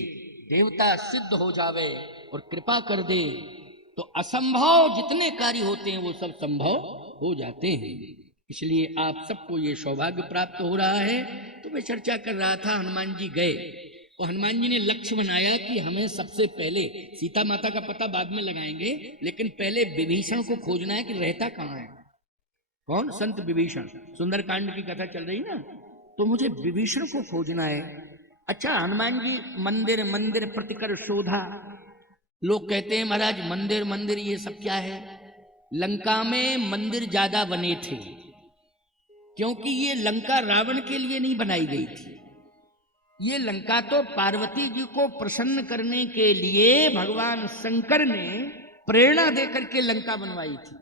देवता सिद्ध हो जावे और कृपा कर दे तो असंभव जितने कार्य होते हैं वो सब संभव हो जाते हैं। इसलिए आप सबको ये सौभाग्य प्राप्त हो रहा है। तो मैं चर्चा कर रहा था, हनुमान जी गए और हनुमान जी ने लक्ष्य बनाया कि हमें सबसे पहले सीता माता का पता बाद में लगाएंगे, लेकिन पहले विभीषण को खोजना है कि रहता कहाँ है। कौन? संत विभीषण। सुंदरकांड की कथा चल रही ना, तो मुझे विभीषण को खोजना है। अच्छा, हनुमान जी मंदिर मंदिर प्रतिकर शोधा। लोग कहते हैं महाराज मंदिर मंदिर ये सब क्या है? लंका में मंदिर ज्यादा बने थे, क्योंकि ये लंका रावण के लिए नहीं बनाई गई थी। ये लंका तो पार्वती जी को प्रसन्न करने के लिए भगवान शंकर ने प्रेरणा देकर के लंका बनवाई थी।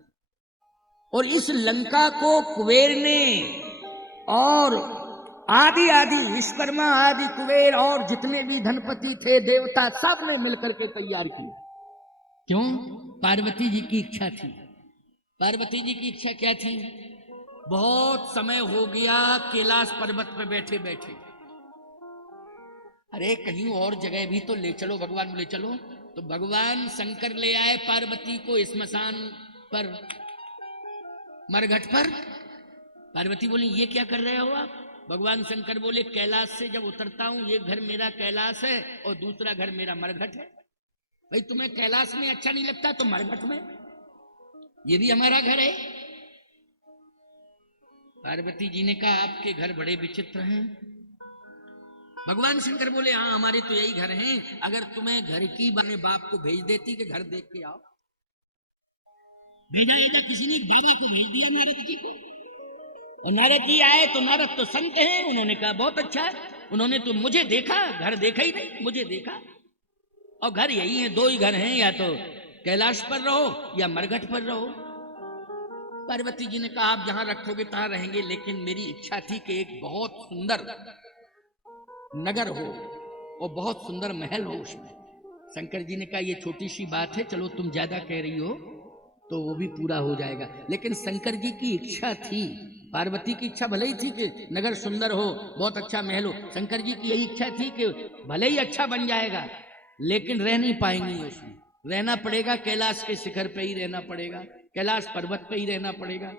और इस लंका को कुबेर ने और आदि आदि विश्वकर्मा आदि कुबेर और जितने भी धनपति थे देवता सब ने मिलकर के तैयार की। क्यों? पार्वती जी की इच्छा थी। पार्वती जी की इच्छा क्या थी? बहुत समय हो गया कैलाश पर्वत पर बैठे बैठे, अरे कहीं और जगह भी तो ले चलो, भगवान ले चलो। तो भगवान शंकर ले आए पार्वती को स्मशान पर, मरघट पर। पार्वती बोली ये क्या कर रहे हो आप? भगवान शंकर बोले कैलाश से जब उतरता हूं, एक घर मेरा कैलाश है और दूसरा घर मेरा मरघट है। भाई तुम्हें कैलाश में अच्छा नहीं लगता तो मरघट में, ये भी हमारा घर है। पार्वती जी ने कहा आपके घर बड़े विचित्र हैं। भगवान शंकर बोले हाँ हमारे तो यही घर हैं। अगर तुम्हें घर की अपने बाप को भेज देती कि घर देख के आओ, भेजा ही किसी ने, बाबा को भेज दिया नारद जी को। और नारद जी आए तो नारद तो संत हैं, उन्होंने कहा बहुत अच्छा है। उन्होंने तो मुझे देखा, घर देखा ही नहीं, मुझे देखा। और घर यही है, दो ही घर हैं, या तो कैलाश पर रहो या मरघट पर रहो। पार्वती जी ने कहा आप जहां रखोगे तहां रहेंगे, लेकिन मेरी इच्छा थी कि एक बहुत सुंदर नगर हो और बहुत सुंदर महल हो उसमें। शंकर जी ने कहा ये छोटी सी बात है, चलो तुम ज्यादा कह रही हो तो वो भी पूरा हो जाएगा। लेकिन शंकर जी की इच्छा थी, पार्वती की इच्छा भले ही थी कि नगर सुंदर हो, बहुत अच्छा महल हो। शंकर जी की यही इच्छा थी कि भले ही अच्छा बन जाएगा लेकिन रह नहीं पाएंगी उसमें। रहना पड़ेगा कैलाश के शिखर पे ही रहना पड़ेगा, कैलाश पर्वत पे ही रहना पड़ेगा।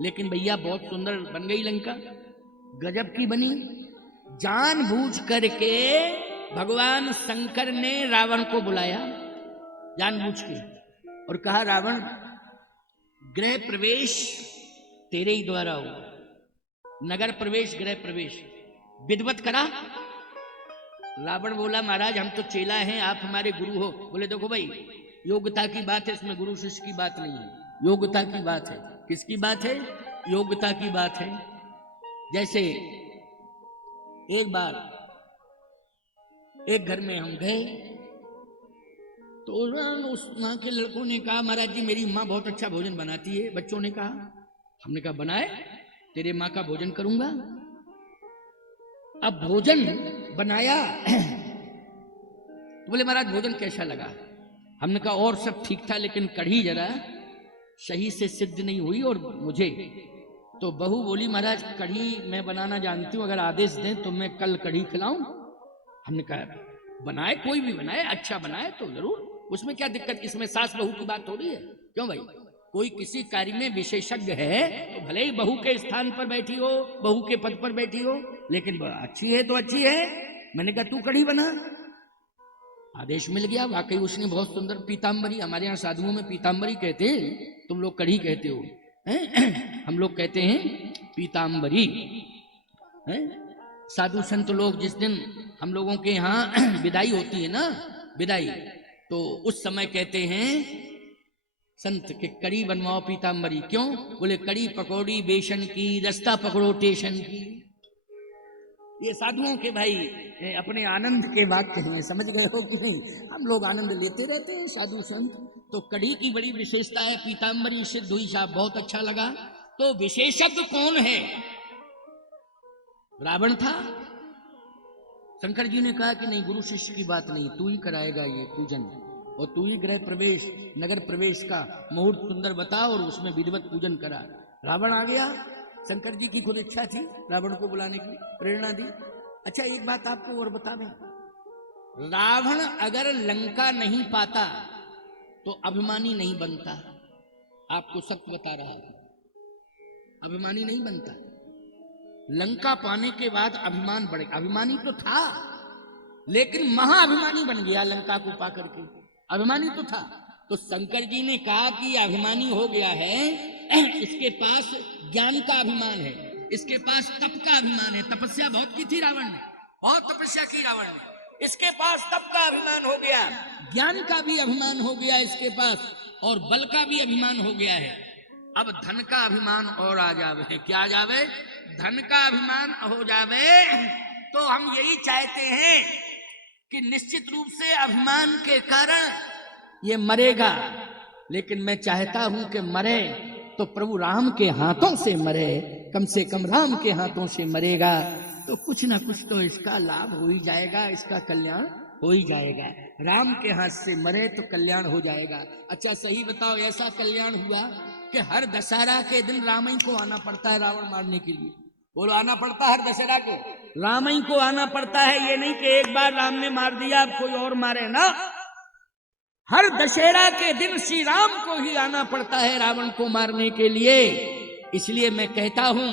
लेकिन भैया बहुत सुंदर बन गई लंका, गजब की बनी। जानबूझ करके भगवान शंकर ने रावण को बुलाया जानबूझ के और कहा रावण गृह प्रवेश तेरे ही द्वारा हो, नगर प्रवेश गृह प्रवेश विधिवत करा। रावण बोला महाराज हम तो चेला हैं, आप हमारे गुरु हो। बोले देखो भाई योग्यता की बात है, इसमें गुरु शिष्य की बात नहीं है, योग्यता की बात है। किसकी बात है? योग्यता की बात है। जैसे एक बार एक घर में हम गए तो उस माँ के लड़कों ने कहा महाराज जी मेरी माँ बहुत अच्छा भोजन बनाती है। बच्चों ने कहा, हमने कहा बनाए, तेरे माँ का भोजन करूंगा। अब भोजन बनाया तो बोले महाराज भोजन कैसा लगा? हमने कहा और सब ठीक था लेकिन कढ़ी जरा सही से सिद्ध नहीं हुई। और मुझे तो बहू बोली महाराज कढ़ी मैं बनाना जानती हूँ, अगर आदेश दें तो मैं कल कढ़ी खिलाऊं। हमने कहा बनाए, कोई भी बनाए, अच्छा बनाए तो जरूर, उसमें क्या दिक्कत, इसमें सास बहू की बात हो रही है। क्यों भाई, कोई किसी कार्य में विशेषज्ञ है तो भले ही बहू के स्थान पर बैठी हो, बहू के पद पर बैठी हो, लेकिन अच्छी है तो अच्छी है। मैंने कहा तू कढ़ी बना। आदेश मिल गया, वाकई उसने बहुत सुंदर पीताम्बरी, हमारे यहाँ साधुओं में पीताम्बरी कहते हैं, तुम लोग कढ़ी कहते हो, हम लोग कहते हैं पीताम्बरी। साधु संत लोग जिस दिन हम लोगों के यहाँ विदाई होती है ना, विदाई, तो उस समय कहते हैं संत के कड़ी बनवाओ पीताम्बरी। क्यों? बोले कड़ी पकौड़ी बेसन की, रास्ता पकड़ो टेशन की। ये साधुओं के भाई अपने आनंद के वाक्य हैं, समझ गए हो कि नहीं? हम लोग आनंद लेते रहते हैं साधु संत। तो कड़ी की बड़ी विशेषता है, पीताम्बरी सिद्ध हुई साहब, बहुत अच्छा लगा। तो विशेषज्ञ कौन है? रावण था। शंकर जी ने कहा कि नहीं, गुरु शिष्य की बात नहीं, तू ही कराएगा ये पूजन और तू ही गृह प्रवेश नगर प्रवेश का मुहूर्त सुंदर बता और उसमें विधिवत पूजन करा। रावण आ गया। शंकर जी की खुद इच्छा थी रावण को बुलाने की, प्रेरणा दी। अच्छा एक बात आपको और बता दें, रावण अगर लंका नहीं पाता तो अभिमानी नहीं बनता। आपको सत्य बता रहा हूं, अभिमानी नहीं बनता। लंका पाने के बाद अभिमान बढ़ गया। अभिमानी तो था लेकिन महाअभिमानी बन गया लंका को पाकर के। अभिमानी तो था। तो शंकर जी ने कहा कि अभिमानी हो गया है, इसके पास ज्ञान का अभिमान है, इसके पास तप का अभिमान है। तपस्या बहुत की थी रावण ने, बहुत तपस्या की रावण ने। इसके पास तप का अभिमान हो गया, ज्ञान का भी अभिमान हो गया इसके पास, और बल का भी अभिमान हो गया है। अब धन का अभिमान और आ जावे। क्या आ जावे? धन का अभिमान हो जावे। तो हम यही चाहते हैं कि निश्चित रूप से अभिमान के कारण ये मरेगा, लेकिन मैं चाहता हूं कि मरे तो प्रभु राम के हाथों से मरे, कम से कम राम के हाथों से मरेगा तो कुछ ना कुछ तो इसका लाभ हो ही जाएगा, इसका कल्याण हो ही जाएगा। राम के हाथ से मरे तो कल्याण हो जाएगा। अच्छा सही बताओ, ऐसा कल्याण हुआ कि हर दशहरा के दिन राम ही को आना पड़ता है रावण मारने के लिए। बोलो, आना पड़ता है हर दशहरा को, राम ही को आना पड़ता है। ये नहीं कि एक बार राम ने मार दिया अब कोई और मारे ना। हर दशहरा के दिन श्री राम को ही आना पड़ता है रावण को मारने के लिए। इसलिए मैं कहता हूं,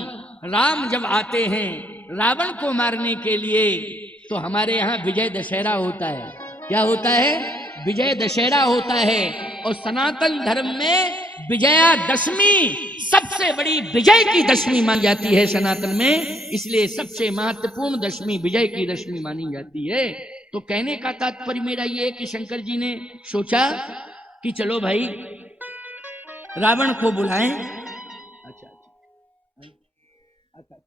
राम जब आते हैं रावण को मारने के लिए तो हमारे यहाँ विजय दशहरा होता है। क्या होता है? विजय दशहरा होता है। और सनातन धर्म में विजयादशमी सबसे बड़ी विजय की दशमी मानी जाती है सनातन में, इसलिए सबसे महत्वपूर्ण दशमी विजय की दशमी मानी जाती है। तो कहने का तात्पर्य मेरा ये है कि शंकर जी ने सोचा कि चलो भाई रावण को बुलाएं। अच्छा अच्छा,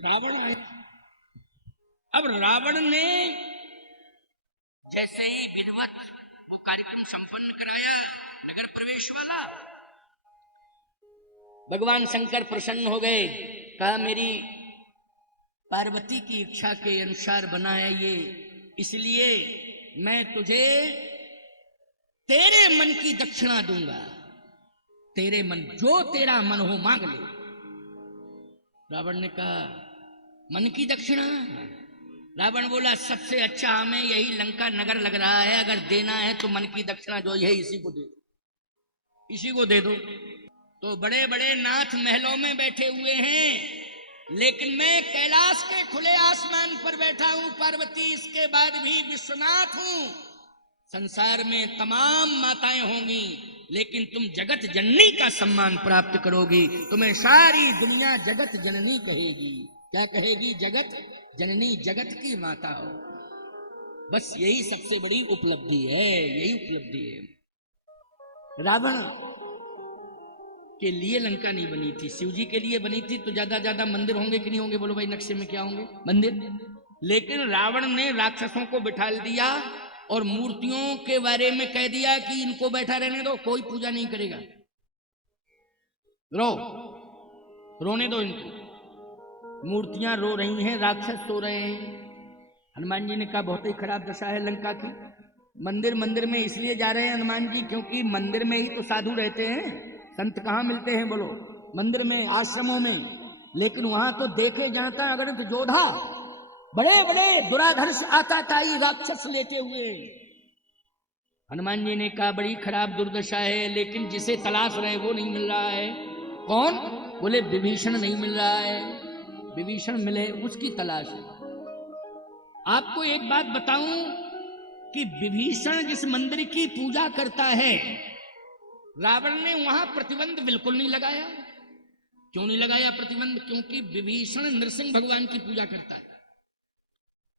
रावण आया। अब रावण ने जैसे ही विधिवत वो कार्यक्रम संपन्न कराया नगर प्रवेश वाला, भगवान शंकर प्रसन्न हो गए। कहा मेरी पार्वती की इच्छा के अनुसार बनाया ये, इसलिए मैं तुझे तेरे मन की दक्षिणा दूंगा। तेरे मन, जो तेरा मन हो मांग ले। रावण ने कहा मन की दक्षिणा? रावण बोला सबसे अच्छा हमें यही लंका नगर लग रहा है, अगर देना है तो मन की दक्षिणा जो है इसी को दे दो, इसी को दे दो। तो बड़े बड़े नाथ महलों में बैठे हुए हैं, लेकिन मैं कैलाश के खुले आसमान पर बैठा हूं पार्वती, इसके बाद भी विश्वनाथ हूं। संसार में तमाम माताएं होंगी, लेकिन तुम जगत जननी का सम्मान प्राप्त करोगी। तुम्हें सारी दुनिया जगत जननी कहेगी। क्या कहेगी? जगत जननी, जगत की माता हो। बस यही सबसे बड़ी उपलब्धि है, यही उपलब्धि है। रावण के लिए लंका नहीं बनी थी, शिव जी के लिए बनी थी। तो ज्यादा मंदिर होंगे कि नहीं होंगे? बोलो भाई, नक्शे में क्या होंगे? मंदिर। लेकिन रावण ने राक्षसों को बिठा दिया और मूर्तियों के बारे में कह दिया कि इनको बैठा रहने दो, कोई पूजा नहीं करेगा। रोने दो इनको। मूर्तियां रो रही हैं, राक्षस सो रहे हैं। हनुमान जी ने कहा बहुत ही खराब दशा है लंका की। मंदिर में इसलिए जा रहे हैं हनुमान जी, क्योंकि मंदिर में ही तो साधु रहते हैं। संत कहाँ मिलते हैं? बोलो, मंदिर में, आश्रमों में। लेकिन वहां तो देखे जाता अगणित योद्धा, बड़े बड़े दुराधर्ष आताताई राक्षस लेटे हुए। हनुमान जी ने कहा बड़ी खराब दुर्दशा है, लेकिन जिसे तलाश रहे वो नहीं मिल रहा है। कौन? बोले विभीषण नहीं मिल रहा है। विभीषण मिले उसकी तलाश है। आपको एक बात बताऊं कि विभीषण जिस मंदिर की पूजा करता है, रावण ने वहां प्रतिबंध बिल्कुल नहीं लगाया। क्यों नहीं लगाया प्रतिबंध? क्योंकि विभीषण नरसिंह भगवान की पूजा करता है।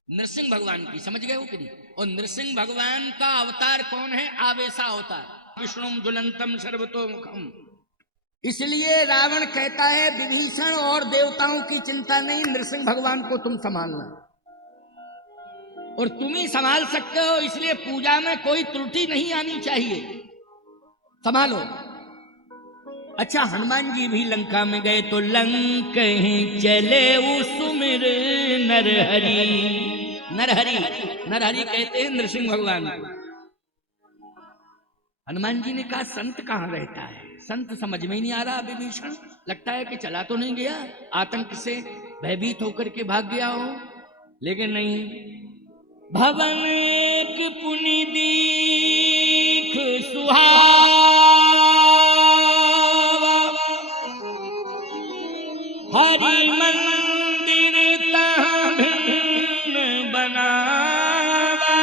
नरसिंह भगवान की, समझ गए हो कि नहीं? और नरसिंह भगवान का अवतार कौन है? आवेशा अवतार। विष्णुम ज्वलंतम सर्वतोमुखम इसलिए रावण कहता है विभीषण और देवताओं की चिंता नहीं, नृसिंह भगवान को तुम संभालना, और तुम ही संभाल सकते हो, इसलिए पूजा में कोई त्रुटि नहीं आनी चाहिए, संभालो। अच्छा, हनुमान जी भी लंका में गए तो लंक ही चले सुमिर नरहरि। नरहरि, नरहरि कहते हैं नृसिंह भगवान को। हनुमान जी ने कहा संत कहां रहता है, संत समझ में ही नहीं आ रहा। विभीषण लगता है कि चला तो नहीं गया, आतंक से भयभीत होकर के भाग गया हो, लेकिन नहीं। भवन एक पुनि दीख सुहावा, हरि मंदिर तहाँ भिन्न बनावा।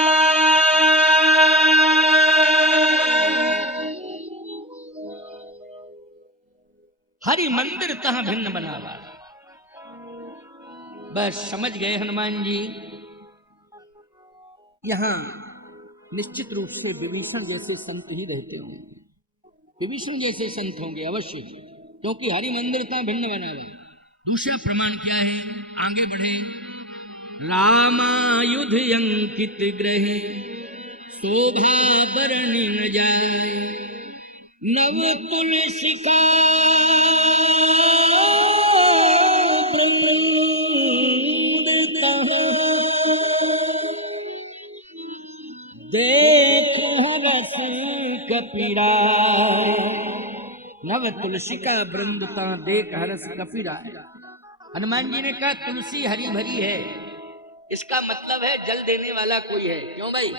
हरि मंदिर तहाँ भिन्न बनावा। बस समझ गए हनुमान जी, यहां निश्चित रूप से विभीषण जैसे संत ही रहते होंगे, विभीषण जैसे संत होंगे अवश्य, क्योंकि हरि मंदिर तहाँ भिन्न बनावा। दूसरा प्रमाण क्या है, आगे बढ़े। रामायुध अंकित ग्रहे शोभा बरन न जाए, नव तुलसी का देख हरस कपीरा। नव तुलसी का वृंद ता देख हरस कपीरा। हनुमान जी ने कहा तुलसी हरी भरी है, इसका मतलब है जल देने वाला कोई है। क्यों भाई,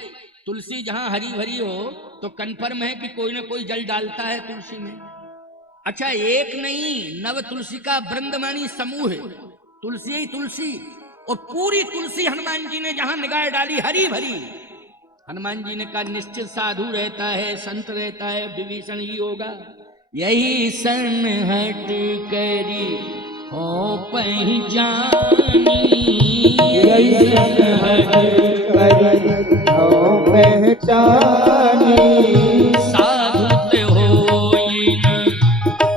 तुलसी जहां हरी भरी हो तो कन्फर्म है कि कोई ना कोई जल डालता है तुलसी में। अच्छा, एक नहीं, नव तुलसी का वृंद मानी समूह है, तुलसी ही तुलसी, और पूरी तुलसी हनुमान जी ने जहां निगाह डाली हरी भरी। हनुमान जी ने कहा निश्चित साधु रहता है, संत रहता है, विभीषण ही होगा। यही सन हट करी हो पहचानी, यही सन हट करी हो पहचानी। साधुत होई न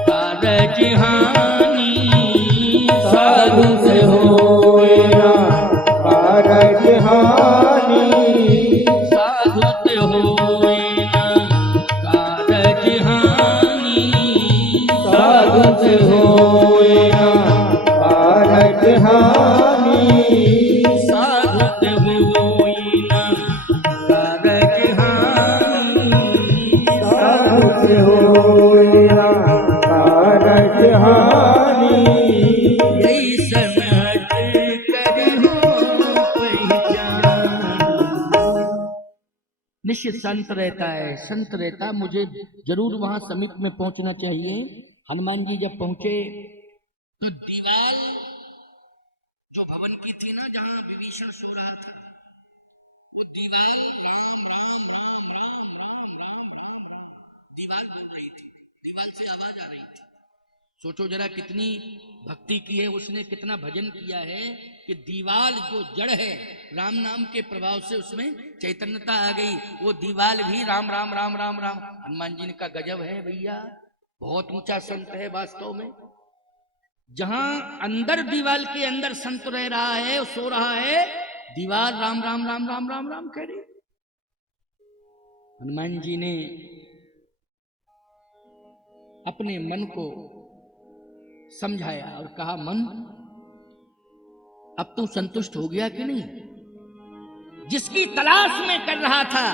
कारज हानि, साधुत होई न कारज हानि। साधुत होई न कारज हानि, साधुत होई न कारज हानि। साधुत होई न कारज हानि, साधुत होई न कारज हानि। यही समझ कर हो पहचान। निश्चित संत रहता है, संत रहता, मुझे जरूर वहां समीप में पहुंचना चाहिए। हनुमान जी जब पहुंचे तो दीवार जो भवन की थी ना, जहां विभीषण सो रहा था, वो दीवार राम राम राम राम राम राम राम दीवार बोल रही थी, दीवार से आवाज आ रही थी। सोचो जरा कितनी भक्ति की है उसने, कितना भजन किया है कि दीवाल जो जड़ है राम नाम के प्रभाव से उसमें चैतन्यता आ गई, वो दीवाल भी राम राम राम राम राम। हनुमान जी ने कहा गजब है भैया, बहुत ऊंचा संत है वास्तव में। जहां अंदर दीवाल के अंदर संत रह रहा है, सो रहा है, दीवार राम राम राम राम राम राम कह रही। हनुमान जी ने अपने मन को समझाया और कहा मन, अब तू संतुष्ट हो गया कि नहीं? जिसकी तलाश में कर रहा था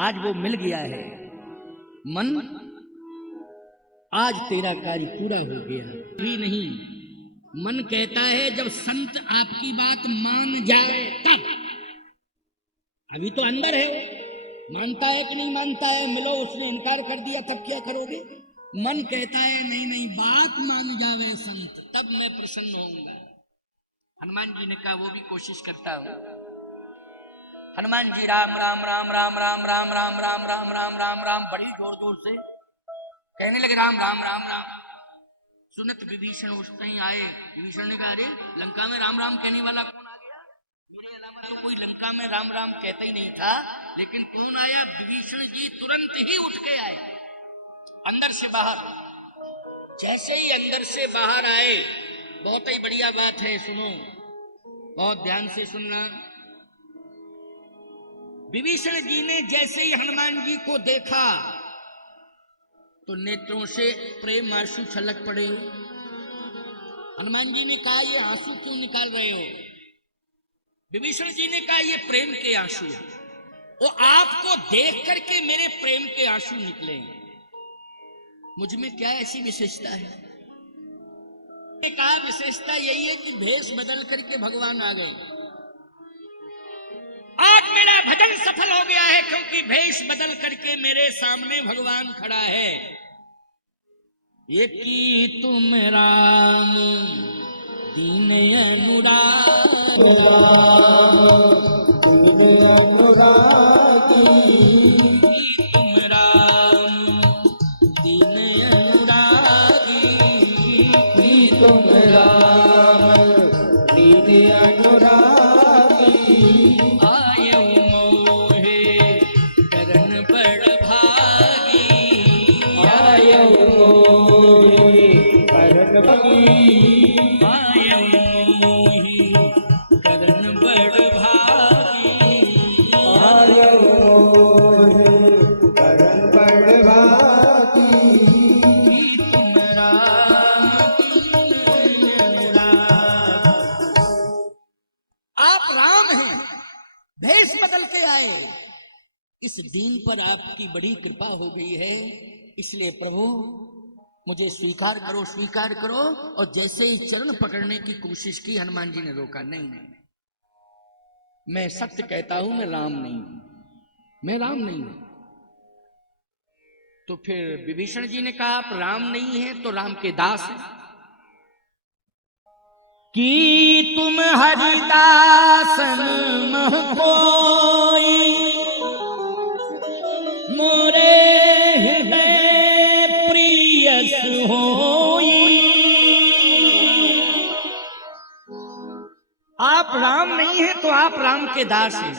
आज वो मिल गया है। मन, आज तेरा कार्य पूरा हो गया। भी नहीं, मन कहता है जब संत आपकी बात मान जाए तब। अभी तो अंदर है वो, मानता है कि नहीं मानता है, मिलो उसने इनकार कर दिया तब क्या करोगे? मन कहता है नहीं नहीं, बात मान जावे संत तब मैं प्रसन्न होऊंगा। हनुमान जी ने कहा वो भी कोशिश करता हूं। हनुमान जी राम राम राम राम राम राम राम राम राम राम राम राम बड़ी जोर जोर से कहने लगे राम राम राम राम। सुनत विभीषण उस कहीं आए। विभीषण ने कहा अरे लंका में राम राम कहने वाला कौन आ गया? मेरे अलावा तो कोई लंका में राम राम कहता ही नहीं था, लेकिन कौन आया? विभीषण जी तुरंत ही उठ के आए अंदर से बाहर। जैसे ही अंदर से बाहर आए, बहुत ही बढ़िया बात है, सुनो, बहुत ध्यान से सुनना। विभीषण जी ने जैसे ही हनुमान जी को देखा तो नेत्रों से प्रेम आंसू छलक पड़े। हनुमान जी ने कहा, ये आंसू क्यों निकाल रहे हो? विभीषण जी ने कहा, ये प्रेम के आंसू, वो आपको देख करके मेरे प्रेम के आंसू निकले। मुझ में क्या ऐसी विशेषता है? कहा, विशेषता यही है कि भेष बदल करके भगवान आ गए। आज मेरा भजन सफल हो गया है, क्योंकि भेष बदल करके मेरे सामने भगवान खड़ा है। ये की तुम राम दीन अनुरागी, तुम राम दीन अनुरागी, तुम राम दीन अनुरागी, आयु मोहे करन बड़ भागी, आयु मोहे करन बगी, आयु मोहि करन बड़ भागी, आयु मोहे करन बड़ भागी, तुम राम दीन अनुरागी। आप राम हैं, भेष बदल के आए। इस दीन पर आपकी बड़ी कृपा हो गई है, इसलिए प्रभु मुझे स्वीकार करो, स्वीकार करो। और जैसे ही चरण पकड़ने की कोशिश की, हनुमान जी ने रोका, नहीं नहीं, मैं सत्य कहता हूं, मैं राम नहीं हूं, मैं राम नहीं हूं। तो फिर विभीषण जी ने कहा, आप राम नहीं है तो राम के दास हैं। कि तुम हरिदासन मह कोई, मोरे हृदय प्रियस होई। आप राम नहीं है तो आप राम के दास हैं।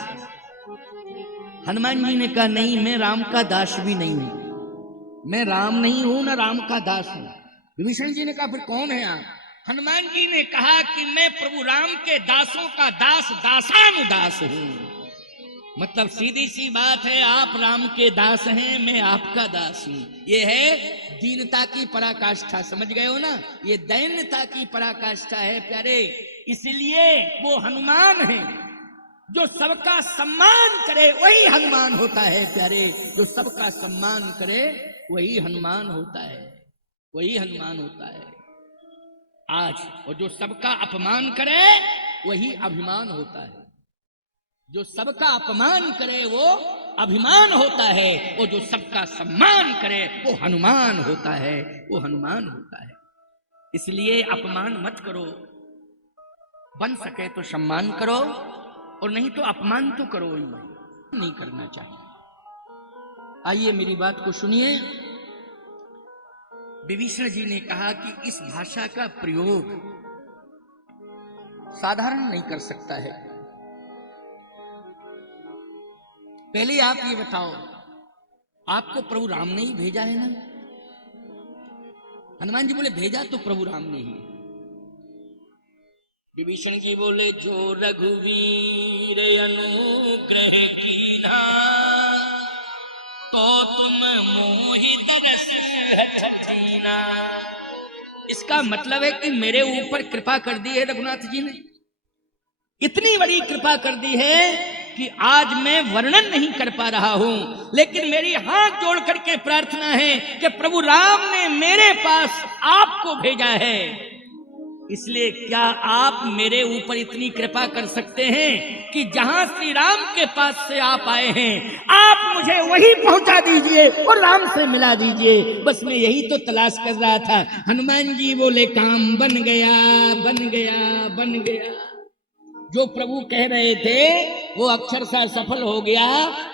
हनुमान जी ने कहा, नहीं, मैं राम का दास भी नहीं हूं, मैं राम नहीं हूं ना राम का दास हूं। विभीषण जी ने कहा, फिर कौन है आप? हनुमान जी ने कहा कि मैं प्रभु राम के दासों का दास, दासानुदास हूं। मतलब सीधी सी बात है, आप राम के दास हैं, मैं आपका दास हूं। ये है दीनता की पराकाष्ठा, समझ गए हो ना? ये दैन्यता की पराकाष्ठा है प्यारे। इसलिए वो हनुमान है, जो सबका सम्मान करे वही हनुमान होता है प्यारे। जो सबका सम्मान करे वही हनुमान होता है, वही हनुमान होता है आज। और जो सबका अपमान करे वही अभिमान होता है। जो सबका अपमान करे वो अभिमान होता है, और जो सबका सम्मान करे वो हनुमान होता है, वो हनुमान होता है। इसलिए अपमान मत करो, बन सके तो सम्मान करो, और नहीं तो अपमान तो करो ही नहीं करना चाहिए। आइए मेरी बात को सुनिए। विभीषण जी ने कहा कि इस भाषा का प्रयोग साधारण नहीं कर सकता है। पहले आप ये बताओ, आपको प्रभु राम ने ही भेजा है ना? हनुमान जी बोले, भेजा तो प्रभु राम ने ही। विभीषण जी बोले, जो रघुवीर अनुग्रह कीन्हा, तो तुम मोहि दरस दीना। इसका मतलब है कि मेरे ऊपर कृपा कर दी है रघुनाथ जी ने, इतनी बड़ी कृपा कर दी है कि आज मैं वर्णन नहीं कर पा रहा हूं। लेकिन मेरी हाथ जोड़ करके प्रार्थना है कि प्रभु राम ने मेरे पास आपको भेजा है। इसलिए क्या आप मेरे ऊपर इतनी कृपा कर सकते हैं कि जहां श्री राम के पास से आप आए हैं, आप मुझे वहीं पहुंचा दीजिए और राम से मिला दीजिए। बस मैं यही तो तलाश कर रहा था। हनुमान जी बोले, काम बन गया, बन गया, बन गया। जो प्रभु कह रहे थे वो अक्षरशः सफल हो गया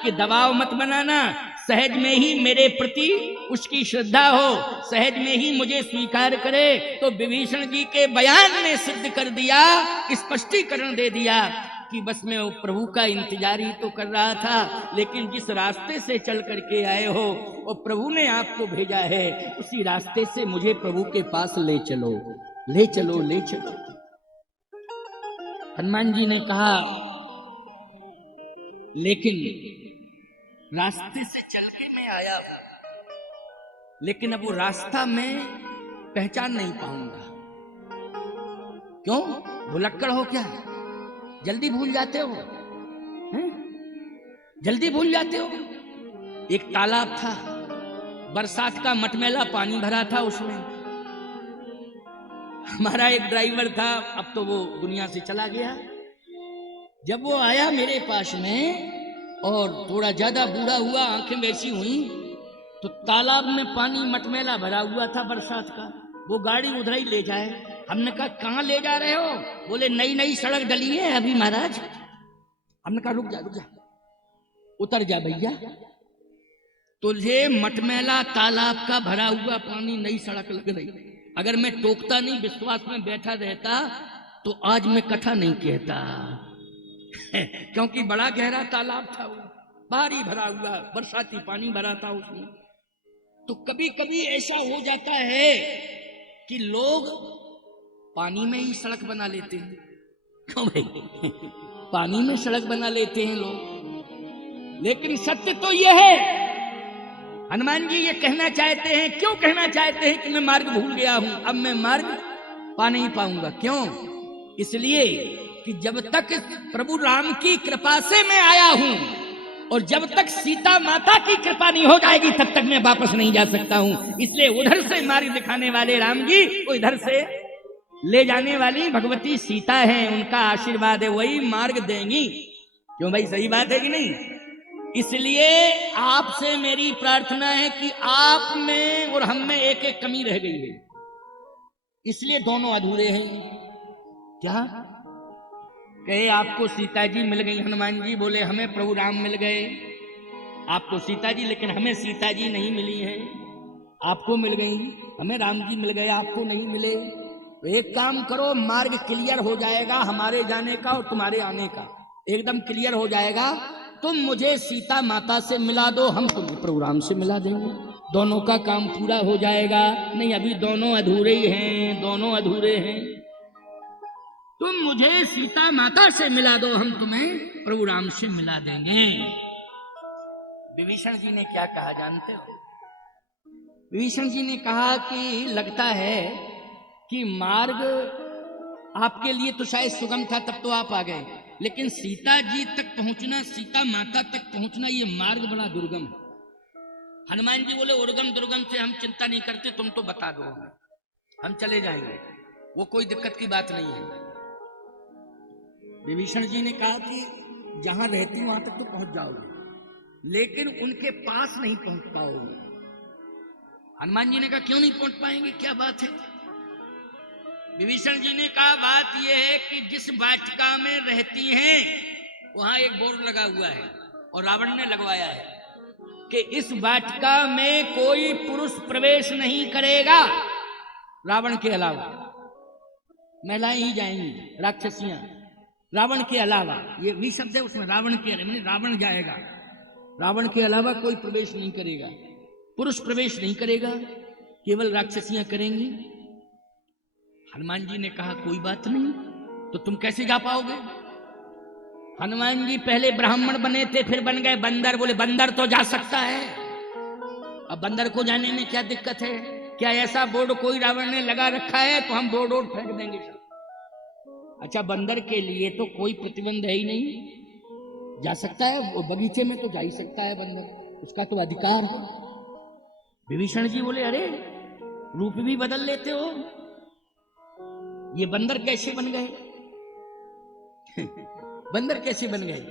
कि दबाव मत बनाना, सहज में ही मेरे प्रति उसकी श्रद्धा हो, सहज में ही मुझे स्वीकार करे। तो विभीषण जी के बयान ने सिद्ध कर दिया, स्पष्टीकरण दे दिया कि बस मैं वो प्रभु का इंतजार ही तो कर रहा था, लेकिन जिस रास्ते से चल करके आए हो और प्रभु ने आपको भेजा है, उसी रास्ते से मुझे प्रभु के पास ले चलो, ले चलो, ले चलो। हनुमान जी ने कहा, लेकिन रास्ते से चल के मैं आया हूं, लेकिन अब वो रास्ता मैं पहचान नहीं पाऊंगा। क्यों? भुलक्कड़ हो क्या? जल्दी भूल जाते हो? हैं? जल्दी भूल जाते हो? एक तालाब था, बरसात का मटमैला पानी भरा था उसमें। हमारा एक ड्राइवर था, अब तो वो दुनिया से चला गया। जब वो आया मेरे पास में और थोड़ा ज्यादा बूढ़ा हुआ, आंखें वैसी हुई, तो तालाब में पानी मटमैला भरा हुआ था बरसात का। वो गाड़ी उधर ही ले जाए। हमने कहा कहाँ ले जा रहे हो? बोले नई नई सड़क डली है अभी महाराज। हमने कहा रुक जा, रुक जा, उतर जा भैया, तुझे मटमैला तालाब का भरा हुआ पानी नई सड़क लग रही। अगर मैं टोकता नहीं, विश्वास में बैठा रहता, तो आज मैं कथा नहीं कहता। क्योंकि बड़ा गहरा तालाब था वो, भारी भरा हुआ बरसाती पानी भरा था उसमें। तो कभी कभी ऐसा हो जाता है कि लोग पानी में ही सड़क बना लेते हैं। क्यों भाई? पानी में सड़क बना लेते हैं लोग, लेकिन सत्य तो यह है, हनुमान जी ये कहना चाहते हैं, क्यों कहना चाहते हैं कि मैं मार्ग भूल गया हूं, अब मैं मार्ग पा नहीं पाऊंगा। क्यों? इसलिए कि जब तक प्रभु राम की कृपा से मैं आया हूं और जब तक सीता माता की कृपा नहीं हो जाएगी, तब तक मैं वापस नहीं जा सकता हूं। इसलिए उधर से मार्ग दिखाने वाले राम जी, वो इधर से ले जाने वाली भगवती सीता है, उनका आशीर्वाद है, वही मार्ग देंगी। क्यों भाई? सही बात है कि नहीं? इसलिए आपसे मेरी प्रार्थना है कि आप में और हम में एक एक कमी रह गई है, इसलिए दोनों अधूरे हैं। क्या कहे? आपको सीता जी मिल गई। हनुमान जी बोले हमें प्रभु राम मिल गए, आपको सीता जी, लेकिन हमें सीता जी नहीं मिली है। आपको मिल गई, हमें राम जी मिल गए, आपको नहीं मिले। तो एक काम करो, मार्ग क्लियर हो जाएगा हमारे जाने का और तुम्हारे आने का, एकदम क्लियर हो जाएगा। तुम मुझे सीता माता से मिला दो, हम तुम्हें प्रभु राम से मिला देंगे, दोनों का काम पूरा हो जाएगा। नहीं, अभी दोनों अधूरे हैं, दोनों अधूरे हैं। तुम मुझे सीता माता से मिला दो, हम तुम्हें प्रभु राम से मिला देंगे। विभीषण जी ने क्या कहा जानते हो? विभीषण जी ने कहा कि लगता है कि मार्ग आपके लिए तो शायद सुगम था, तब तो आप आ गए, लेकिन सीता जी तक पहुंचना, सीता माता तक पहुंचना, ये मार्ग बड़ा दुर्गम है। हनुमान जी बोले उर्गम दुर्गम से हम चिंता नहीं करते, तुम तो बता दो, हम चले जाएंगे, वो कोई दिक्कत की बात नहीं है। विभीषण जी ने कहा कि जहां रहती वहां तक तो पहुंच जाओगे, लेकिन उनके पास नहीं पहुंच पाओगे। हनुमान जी ने कहा क्यों नहीं पहुंच पाएंगे, क्या बात है? विभीषण जी ने कहा बात यह है कि जिस वाटिका में रहती हैं वहां एक बोर्ड लगा हुआ है और रावण ने लगवाया है कि इस वाटिका में कोई पुरुष प्रवेश नहीं करेगा रावण के अलावा, महिलाएं ही जाएंगी, राक्षसियां, रावण के अलावा। ये भी शब्द है उसमें, रावण के अलावा, रावण जाएगा, रावण के अलावा कोई प्रवेश नहीं करेगा, पुरुष प्रवेश नहीं करेगा, केवल राक्षसियां करेंगी। हनुमान जी ने कहा कोई बात नहीं, तो तुम कैसे जा पाओगे? हनुमान जी पहले ब्राह्मण बने थे, फिर बन गए बंदर। बोले बंदर तो जा सकता है, अब बंदर को जाने में क्या दिक्कत है? क्या ऐसा बोर्ड कोई रावण ने लगा रखा है तो हम बोर्ड वोर्ड फेंक देंगे सब? अच्छा, बंदर के लिए तो कोई प्रतिबंध है ही नहीं, जा सकता है, वो बगीचे में तो जा ही सकता है बंदर, उसका तो अधिकार है। विभीषण जी बोले अरे रूप भी बदल लेते हो, ये बंदर कैसे बन गए? बंदर कैसे बन गए?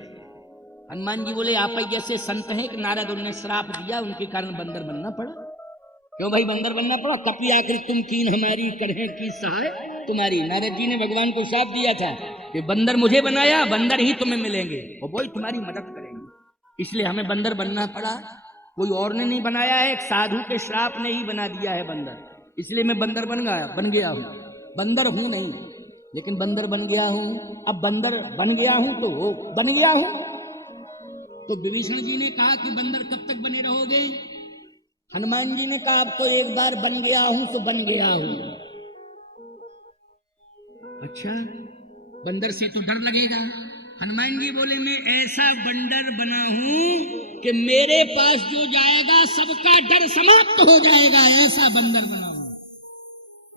हनुमान जी बोले आप जैसे संत हैं कि नारद उन्हें श्राप दिया, उनके कारण बंदर बनना पड़ा। क्यों भाई बंदर बनना पड़ा? कपि आकर तुम कीन हमारी, करें की सहाय तुम्हारी। नारद जी ने भगवान को श्राप दिया था कि बंदर मुझे बनाया, बंदर ही तुम्हें मिलेंगे और वही तुम्हारी मदद करेंगे, इसलिए हमें बंदर बनना पड़ा। कोई और ने नहीं बनाया है, एक साधु के श्राप ने ही बना दिया है बंदर, इसलिए मैं बंदर बन गया हूं, बंदर हूं नहीं। लेकिन बंदर बन गया हूं। अब बंदर बन गया हूं तो बन गया हूं। तो विभीषण जी ने कहा कि बंदर कब तक बने रहोगे? हनुमान जी ने कहा अब तो एक बार बन गया हूं तो बन गया हूं। अच्छा, बंदर से तो डर लगेगा। हनुमान जी बोले मैं ऐसा बंदर बना हूं कि मेरे पास जो जाएगा सबका डर समाप्त हो जाएगा। ऐसा बंदर बना हूं।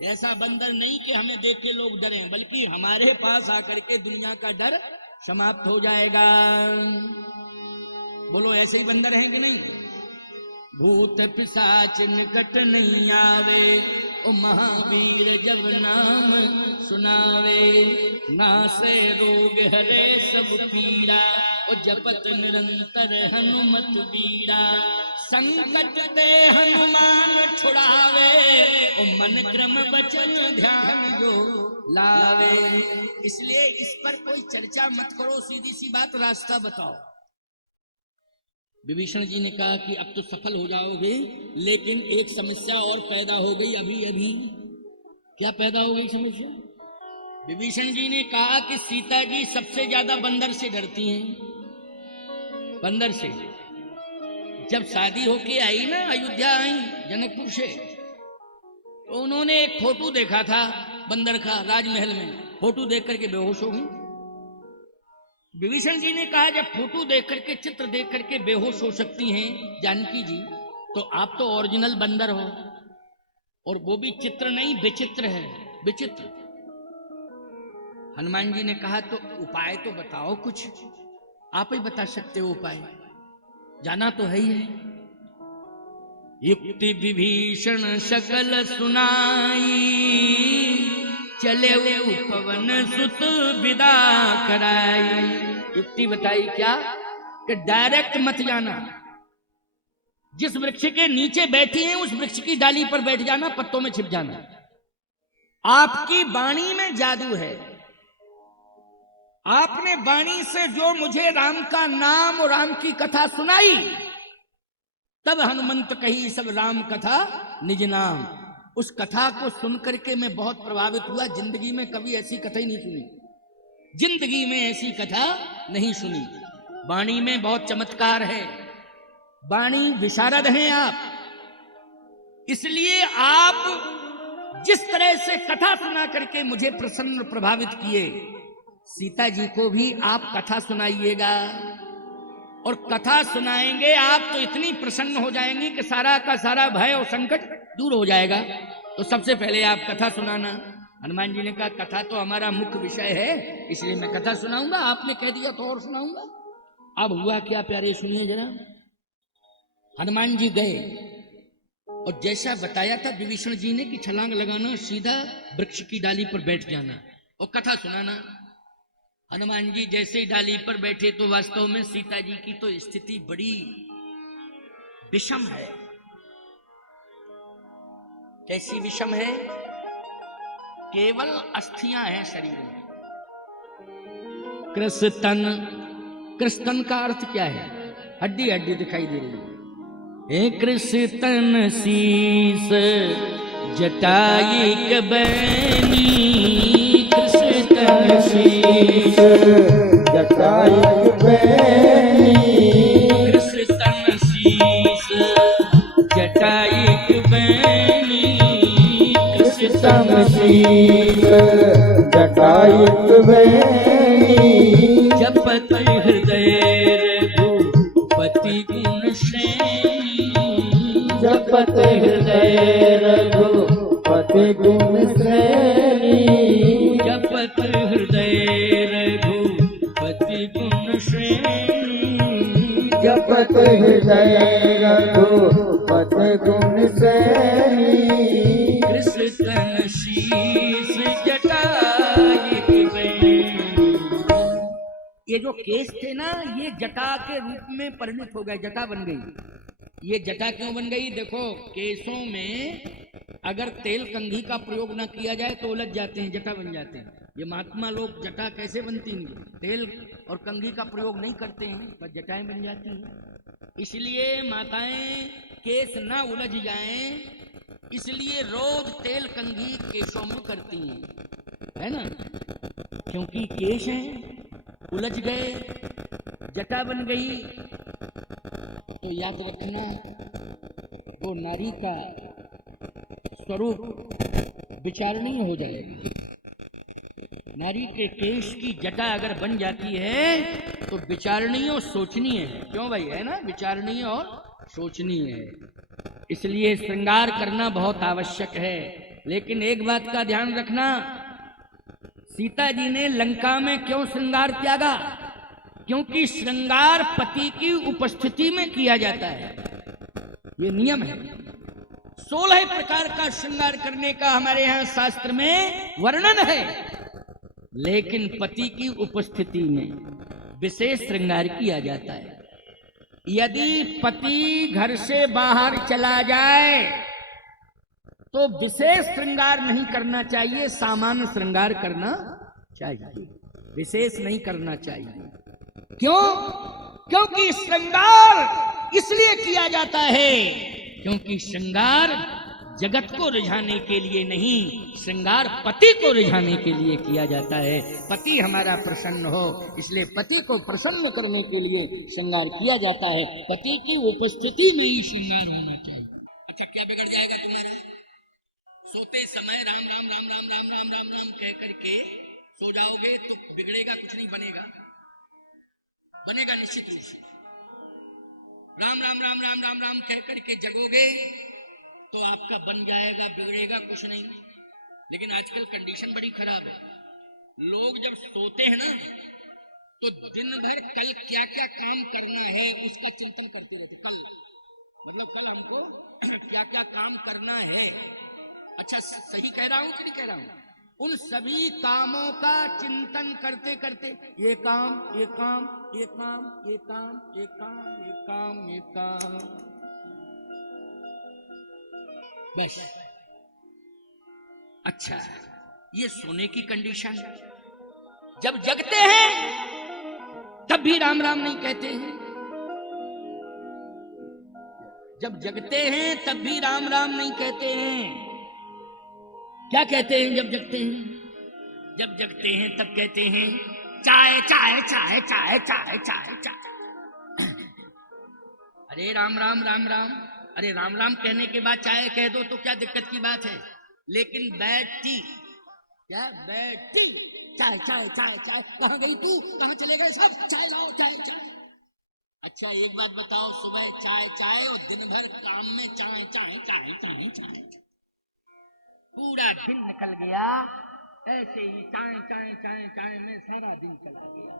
ऐसा बंदर नहीं कि हमें देख के लोग डरें, बल्कि हमारे पास आकर के दुनिया का डर समाप्त हो जाएगा। बोलो ऐसे ही बंदर हैं कि नहीं? भूत पिशाच निकट नहीं आवे, ओ महावीर जब नाम सुनावे। नासे रोग हरे सब पीड़ा, ओ जपत निरंतर हनुमत बीड़ा। संकट ते हनुमान छुड़ावे, ओ मन क्रम वचन ध्यान जो लावे। इसलिए इस पर कोई चर्चा मत करो, सीधी सी बात, रास्ता बताओ। विभीषण जी ने कहा कि अब तो सफल हो जाओगे, लेकिन एक समस्या और पैदा हो गई अभी अभी। क्या पैदा हो गई समस्या? विभीषण जी ने कहा कि सीता जी सबसे ज्यादा बंदर से डरती हैं। बंदर से। जब शादी होके आई ना, अयोध्या आई जनकपुर से, तो उन्होंने एक फोटो देखा था बंदर का राजमहल में। फोटो देख करके बेहोश हो गई। विभीषण जी ने कहा जब फोटो देख करके, चित्र देख करके बेहोश हो सकती हैं जानकी जी, तो आप तो ओरिजिनल बंदर हो, और वो भी चित्र नहीं विचित्र है, विचित्र। हनुमान जी ने कहा तो उपाय तो बताओ कुछ, आप ही बता सकते हो उपाय, जाना तो है ही है। युक्ति विभीषण सकल सुनाई, चले पवन सुत विदा कराई। युक्ति बताई क्या? कि डायरेक्ट मत जाना, जिस वृक्ष के नीचे बैठी हैं उस वृक्ष की डाली पर बैठ जाना, पत्तों में छिप जाना। आपकी वाणी में जादू है। आपने वाणी से जो मुझे राम का नाम और राम की कथा सुनाई, तब हनुमंत कही सब राम कथा निज नाम। उस कथा को सुनकर के मैं बहुत प्रभावित हुआ। जिंदगी में कभी ऐसी कथा ही नहीं सुनी, जिंदगी में ऐसी कथा नहीं सुनी। वाणी में बहुत चमत्कार है, वाणी विशारद हैं आप। इसलिए आप जिस तरह से कथा सुना करके मुझे प्रसन्न प्रभावित किए, सीता जी को भी आप कथा सुनाइएगा। और कथा सुनाएंगे आप तो इतनी प्रसन्न हो जाएंगी कि सारा का सारा भय और संकट दूर हो जाएगा। तो सबसे पहले आप कथा सुनाना। हनुमान जी ने कहा कथा तो हमारा मुख्य विषय है, इसलिए मैं कथा सुनाऊंगा। आपने कह दिया तो और सुनाऊंगा। अब हुआ क्या प्यारे, सुनिए जरा। हनुमान जी गए और जैसा बताया था विभीषण जी ने कि छलांग लगाना, सीधा वृक्ष की डाली पर बैठ जाना और कथा सुनाना। हनुमान जी जैसे ही डाली पर बैठे तो वास्तव में सीता जी की तो स्थिति बड़ी विषम है। कैसी विषम है? केवल अस्थियां हैं शरीर में। कृष्णतन, कृष्णतन का अर्थ क्या है? हड्डी हड्डी दिखाई दे रही है। हे कृष्णतन शीस जटाई कबैनी, कृष्णतन शीस जटाई कबैनी, कृष्णतन शीस जटाई कबैनी, कृष्णतन शीस जटाई कबैनी। जपत हृदय रघुपति गुण श्रेणी, जपत हृदय रघुपति गुण श्रेणी, जपत हृदय रघुपति गुण श्रेणी, जपत हृदय रघुपति गुण श्रेणी। कृष्णतन शीस जटाई कबैनी। ये जो केस थे ना, ये जटा के रूप में परिणत हो गए, जटा बन गई। ये जटा क्यों बन गई? देखो, केसों में अगर तेल कंघी का प्रयोग ना किया जाए तो उलझ जाते हैं, जटा बन जाते हैं। ये महात्मा लोग जटा कैसे बनती हैं? तेल और कंघी का प्रयोग नहीं करते हैं, पर जटाएं बन जाती हैं। इसलिए माताएं केस ना उलझ जाएं, इसलिए रोज तेल कंघी केशों में करती हैं। है ना, क्योंकि केश हैं, उलझ गए, जटा बन गई, तो याद रखना वो नारी का स्वरूप विचारणीय हो जाएगा। नारी के केश की जटा अगर बन जाती है तो विचारणीय और सोचनीय है। क्यों भाई, है ना, विचारणीय और सोचनीय है। इसलिए श्रृंगार करना बहुत आवश्यक है। लेकिन एक बात का ध्यान रखना, सीता जी ने लंका में क्यों श्रृंगार त्यागा? क्योंकि श्रृंगार पति की उपस्थिति में किया जाता है, ये नियम है। 16 प्रकार का श्रृंगार करने का हमारे यहाँ शास्त्र में वर्णन है, लेकिन पति की उपस्थिति में विशेष श्रृंगार किया जाता है। यदि पति घर से बाहर चला जाए तो विशेष श्रृंगार नहीं करना चाहिए, सामान्य श्रृंगार करना चाहिए, विशेष नहीं करना चाहिए। क्यों? क्योंकि श्रृंगार इसलिए किया जाता है क्योंकि श्रृंगार जगत को रिझाने के लिए नहीं, श्रृंगार पति को रिझाने के लिए किया जाता है। पति हमारा प्रसन्न हो, इसलिए पति को प्रसन्न करने के लिए श्रृंगार किया जाता है। पति की उपस्थिति में ही श्रृंगार होना चाहिए। अच्छा, क्या बिगड़ जाएगा तुम्हारा? सोते समय राम राम राम राम राम राम राम राम कह करके सो जाओगे तो बिगड़ेगा, कुछ नहीं बनेगा? बनेगा निश्चित रूप से। राम राम राम राम राम राम कह करके जगोगे तो आपका बन जाएगा, बिगड़ेगा कुछ नहीं। लेकिन आजकल कंडीशन बड़ी खराब है। लोग जब सोते हैं ना तो दिन भर कल क्या क्या काम करना है उसका चिंतन करते रहते। कल मतलब कल हमको क्या क्या काम करना है। अच्छा, सही कह रहा हूं कि नहीं कह रहा हूं? उन सभी कामों का चिंतन करते करते ये काम, ये काम, ये काम, ये काम, ये काम, ये काम, ये काम, बस। अच्छा, ये सोने की कंडीशन। जब जगते हैं तब भी राम राम नहीं कहते हैं। जब जगते हैं तब भी राम राम नहीं कहते हैं। क्या कहते हैं जब जगते हैं? जब जगते हैं तब कहते हैं चाय चाय चाय चाय चाय चाय चाय। अरे राम राम राम राम, अरे राम राम कहने के बाद चाय कह दो तो क्या दिक्कत की बात है? लेकिन बैठी, क्या बैठी, चाय चाय चाय चाय, कहाँ गई तू, कहाँ चले गए सब, चाय लाओ चाय चाय। अच्छा, एक बात बताओ, सुबह चाय चाय और दिन भर काम में चाय चाय चाय चाय चाय, पूरा दिन निकल गया ऐसे ही चाय चाय चाय चाय में, सारा दिन चला गया।